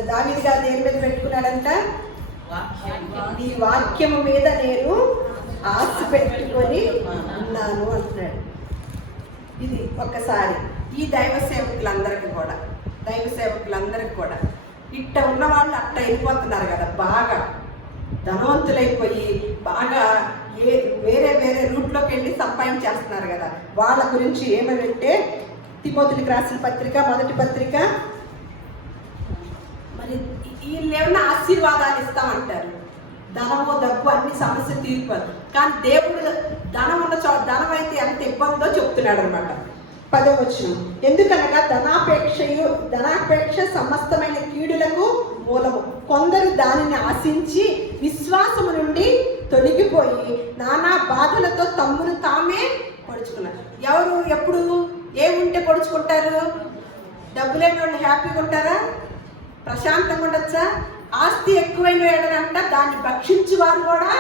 దావీదు గారు దేని మీద పెట్టుకున్నాడంట? నీ వాక్యము మీద నేను ఆశ పెట్టుకొని ఉన్నాను అంటున్నాడు. ఇది ఒక్కసారి ఈ దైవ సేవకులందరికీ కూడా ఇట్ట ఉన్న వాళ్ళు అట్ట వెళ్ళిపోతున్నారు కదా, బాగా ధనవంతులైపోయి బాగా వేరే రూట్లోకి వెళ్ళి సంపాదించేస్తున్నారు కదా. వాళ్ళ గురించి ఏమనంటే తిమోతికి రాసిన పత్రిక 1వ పత్రిక, మరి వీళ్ళు ఏమన్నా ఆశీర్వాదాలు ఇస్తామంటారు. ధనము డబ్బు అన్ని సమస్యలు తీరిపోదు. కానీ దేవుడు ధనం ఉన్న ధనం అయితే ఎంత ఇబ్బందో చెప్తున్నాడు అనమాట. 10వ వచనం. ఎందుకనగా ధనాపేక్ష సమస్తమైన కీడులకు మూలము. కొందరు దానిని ఆశించి విశ్వాసము నుండి తొలగిపోయి నానా బాధలతో తమ్మును తామే పొడుచుకున్నారు. ఎవరు ఎప్పుడు ఏముంటే పొడుచుకుంటారు? డబ్బులేని వాళ్ళు హ్యాపీగా ఉంటారా? ప్రశాంతంగా ఉండొచ్చా? ఆస్తి ఎక్కువైన ఏడనంట దాన్ని భక్షించి వారు కూడా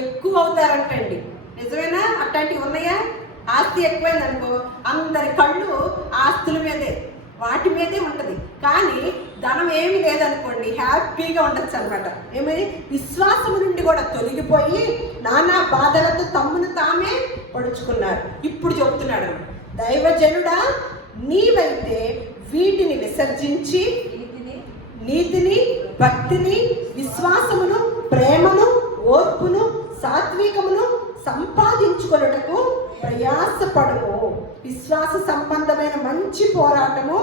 ఎక్కువ అవుతారంటండి. నిజమేనా? అట్లాంటివి ఉన్నాయా? ఆస్తి ఎక్కువైంది అనుకో అందరి కళ్ళు ఆస్తుల మీదే, వాటి మీదే ఉంటుంది. కానీ ధనం ఏమి లేదనుకోండి హ్యాపీగా ఉండొచ్చు అనమాట. ఏమని? విశ్వాసము నుండి కూడా తొలగిపోయి నానా బాధలతో తమ్మును తామే పొడుచుకున్నారు. ఇప్పుడు చెప్తున్నాడు, దైవజనుడా నీవైతే వీటిని విసర్జించి నీతిని, భక్తిని, విశ్వాసమును, ప్రేమను, ఓర్పును, సాత్వికమును సంపాదించుకొనుటకు ప్రయాసపడము. విశ్వాస సంబంధమైన మంచి పోరాడము.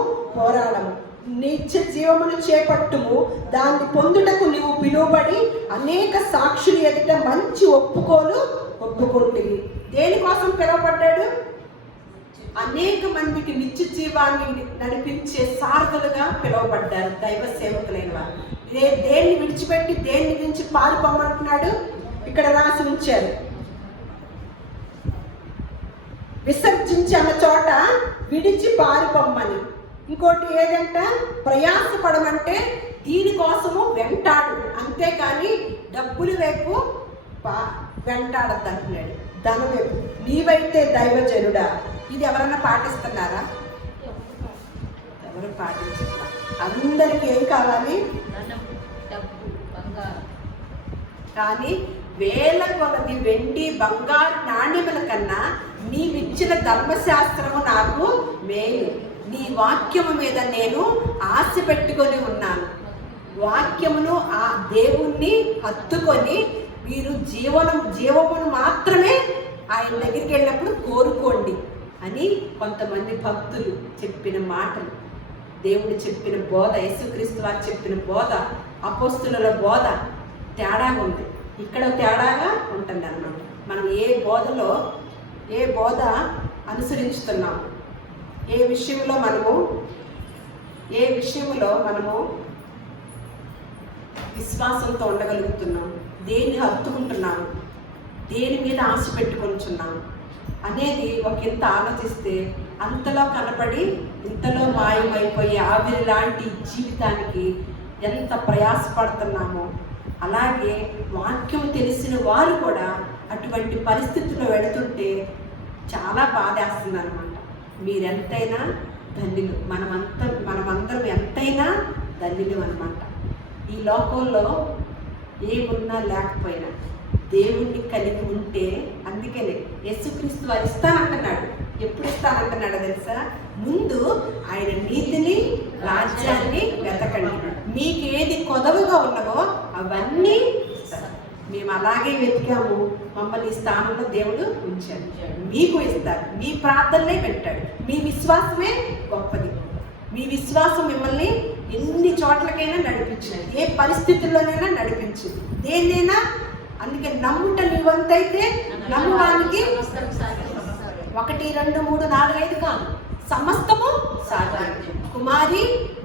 నిత్య జీవమును చేపట్టుము, దాన్ని పొందుటకు నీవు పిలువబడి అనేక సాక్షుల ఎదుట మంచి ఒప్పుకుంటివి. దేనికోసం పిలువబడ్డాడు? అనేక మందికి నిత్య జీవాన్ని నడిపించే సారథులుగా పిలువబడ్డారు దైవ సేవకులైన వారు. దేన్ని విడిచిపెట్టి దేన్ని గురించి పారిపోమంటున్నాడు? ఇక్కడ రాసి ఉంచారు, విసర్జించి అన్న చోట విడిచి పారిపోమ్మని. ఇంకోటి ఏదంట? ప్రయాసపడమంటే దీనికోసము వెంటాడు, అంతేకాని డబ్బుల వైపు వెంటాడద్దు అంటున్నాడు. ధన వైపు. నీవైతే దైవజనుడా. ఇది ఎవరన్నా పాటిస్తున్నారా? ఎవరు పాటించారు? అందరికీ ఏం కావాలి? కానీ వేల కొలది వెండి బంగారు నాణ్యముల కన్నా నీవిచ్చిన ధర్మశాస్త్రము నాకు మేలు. నీ వాక్యము మీద నేను ఆశ పెట్టుకొని ఉన్నాను. వాక్యమును ఆ దేవుణ్ణి హత్తుకొని మీరు జీవమును మాత్రమే ఆయన దగ్గరికి వెళ్ళినప్పుడు కోరుకోండి అని కొంతమంది భక్తులు చెప్పిన మాటలు, దేవుడు చెప్పిన బోధ, యేసుక్రీస్తు వారు చెప్పిన బోధ, అపోస్తుల బోధ తేడాగా ఉంది. ఇక్కడ తేడాగా ఉంటుంది అన్నమాట. మనం ఏ బోధ అనుసరించుతున్నాం, ఏ విషయంలో మనము విశ్వాసంతో ఉండగలుగుతున్నాం, దేన్ని హత్తుకుంటున్నాము, దేని మీద ఆశ పెట్టుకుంటున్నాము అనేది ఒకంత ఆలోచిస్తే అంతలో కనపడి ఇంతలో మాయమైపోయే ఆవిరి లాంటి జీవితానికి ఎంత ప్రయాసపడుతున్నామో, అలాగే వాక్యం తెలిసిన వారు కూడా అటువంటి పరిస్థితుల్లో వెళుతుంటే చాలా బాధేస్తుంది అనమాట. మీరెంతైనా ధన్యులు, మనమందరం ఎంతైనా ధన్యులు అనమాట. ఈ లోకంలో ఏమున్నా లేకపోయినా దేవుణ్ణి కలిగి ఉంటే, అందుకనే యేసుక్రీస్తు వారు ఇస్తానంటున్నాడు. ఎప్పుడు ఇస్తానంటున్నాడు తెలుసా? ముందు ఆయన నీతిని, రాజ్యాన్ని వెతకండి, మీకు ఏది కొదవగా ఉన్నదో అవన్నీ ఇస్తారు. మేము అలాగే వెతికాము, మమ్మల్ని ఈ స్థానంలో దేవుడు ఉంచాడు. మీకు ఇస్తారు, మీ ప్రార్థనలే పెట్టాడు. మీ విశ్వాసమే గొప్పది. మీ విశ్వాసం మిమ్మల్ని ఎన్ని చోట్లకైనా నడిపించింది, ఏ పరిస్థితుల్లోనైనా నడిపించింది, దేన్నైనా. అందుకే నమ్ముట నీ వంతైతే నమ్మువానికి 1, 2, 3, 4, 5 కాదు, సమస్తము సాధ్యం. కుమారి,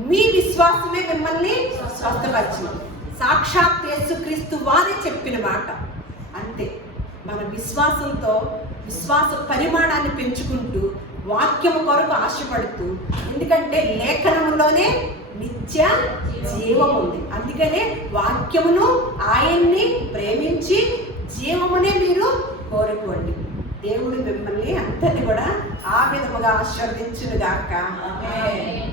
మీ విశ్వాసమే మిమ్మల్ని స్వస్థపరిచింది. సాక్షాత్ యేసుక్రీస్తు వారే చెప్పిన మాట. అంతే. మన విశ్వాసంతో విశ్వాస పరిమాణాన్ని పెంచుకుంటూ వాక్యము కొరకు ఆశపడుతూ, ఎందుకంటే లేఖనములోనే నిత్య జీవం ఉంది. అందుకనే వాక్యమును, ఆయన్ని ప్రేమించి జీవమునే మీరు కోరుకోండి. దేవుడు మిమ్మల్ని అందరినీ కూడా ఆ విధముగా ఆశీర్వదించును గాక. ఆమేన్.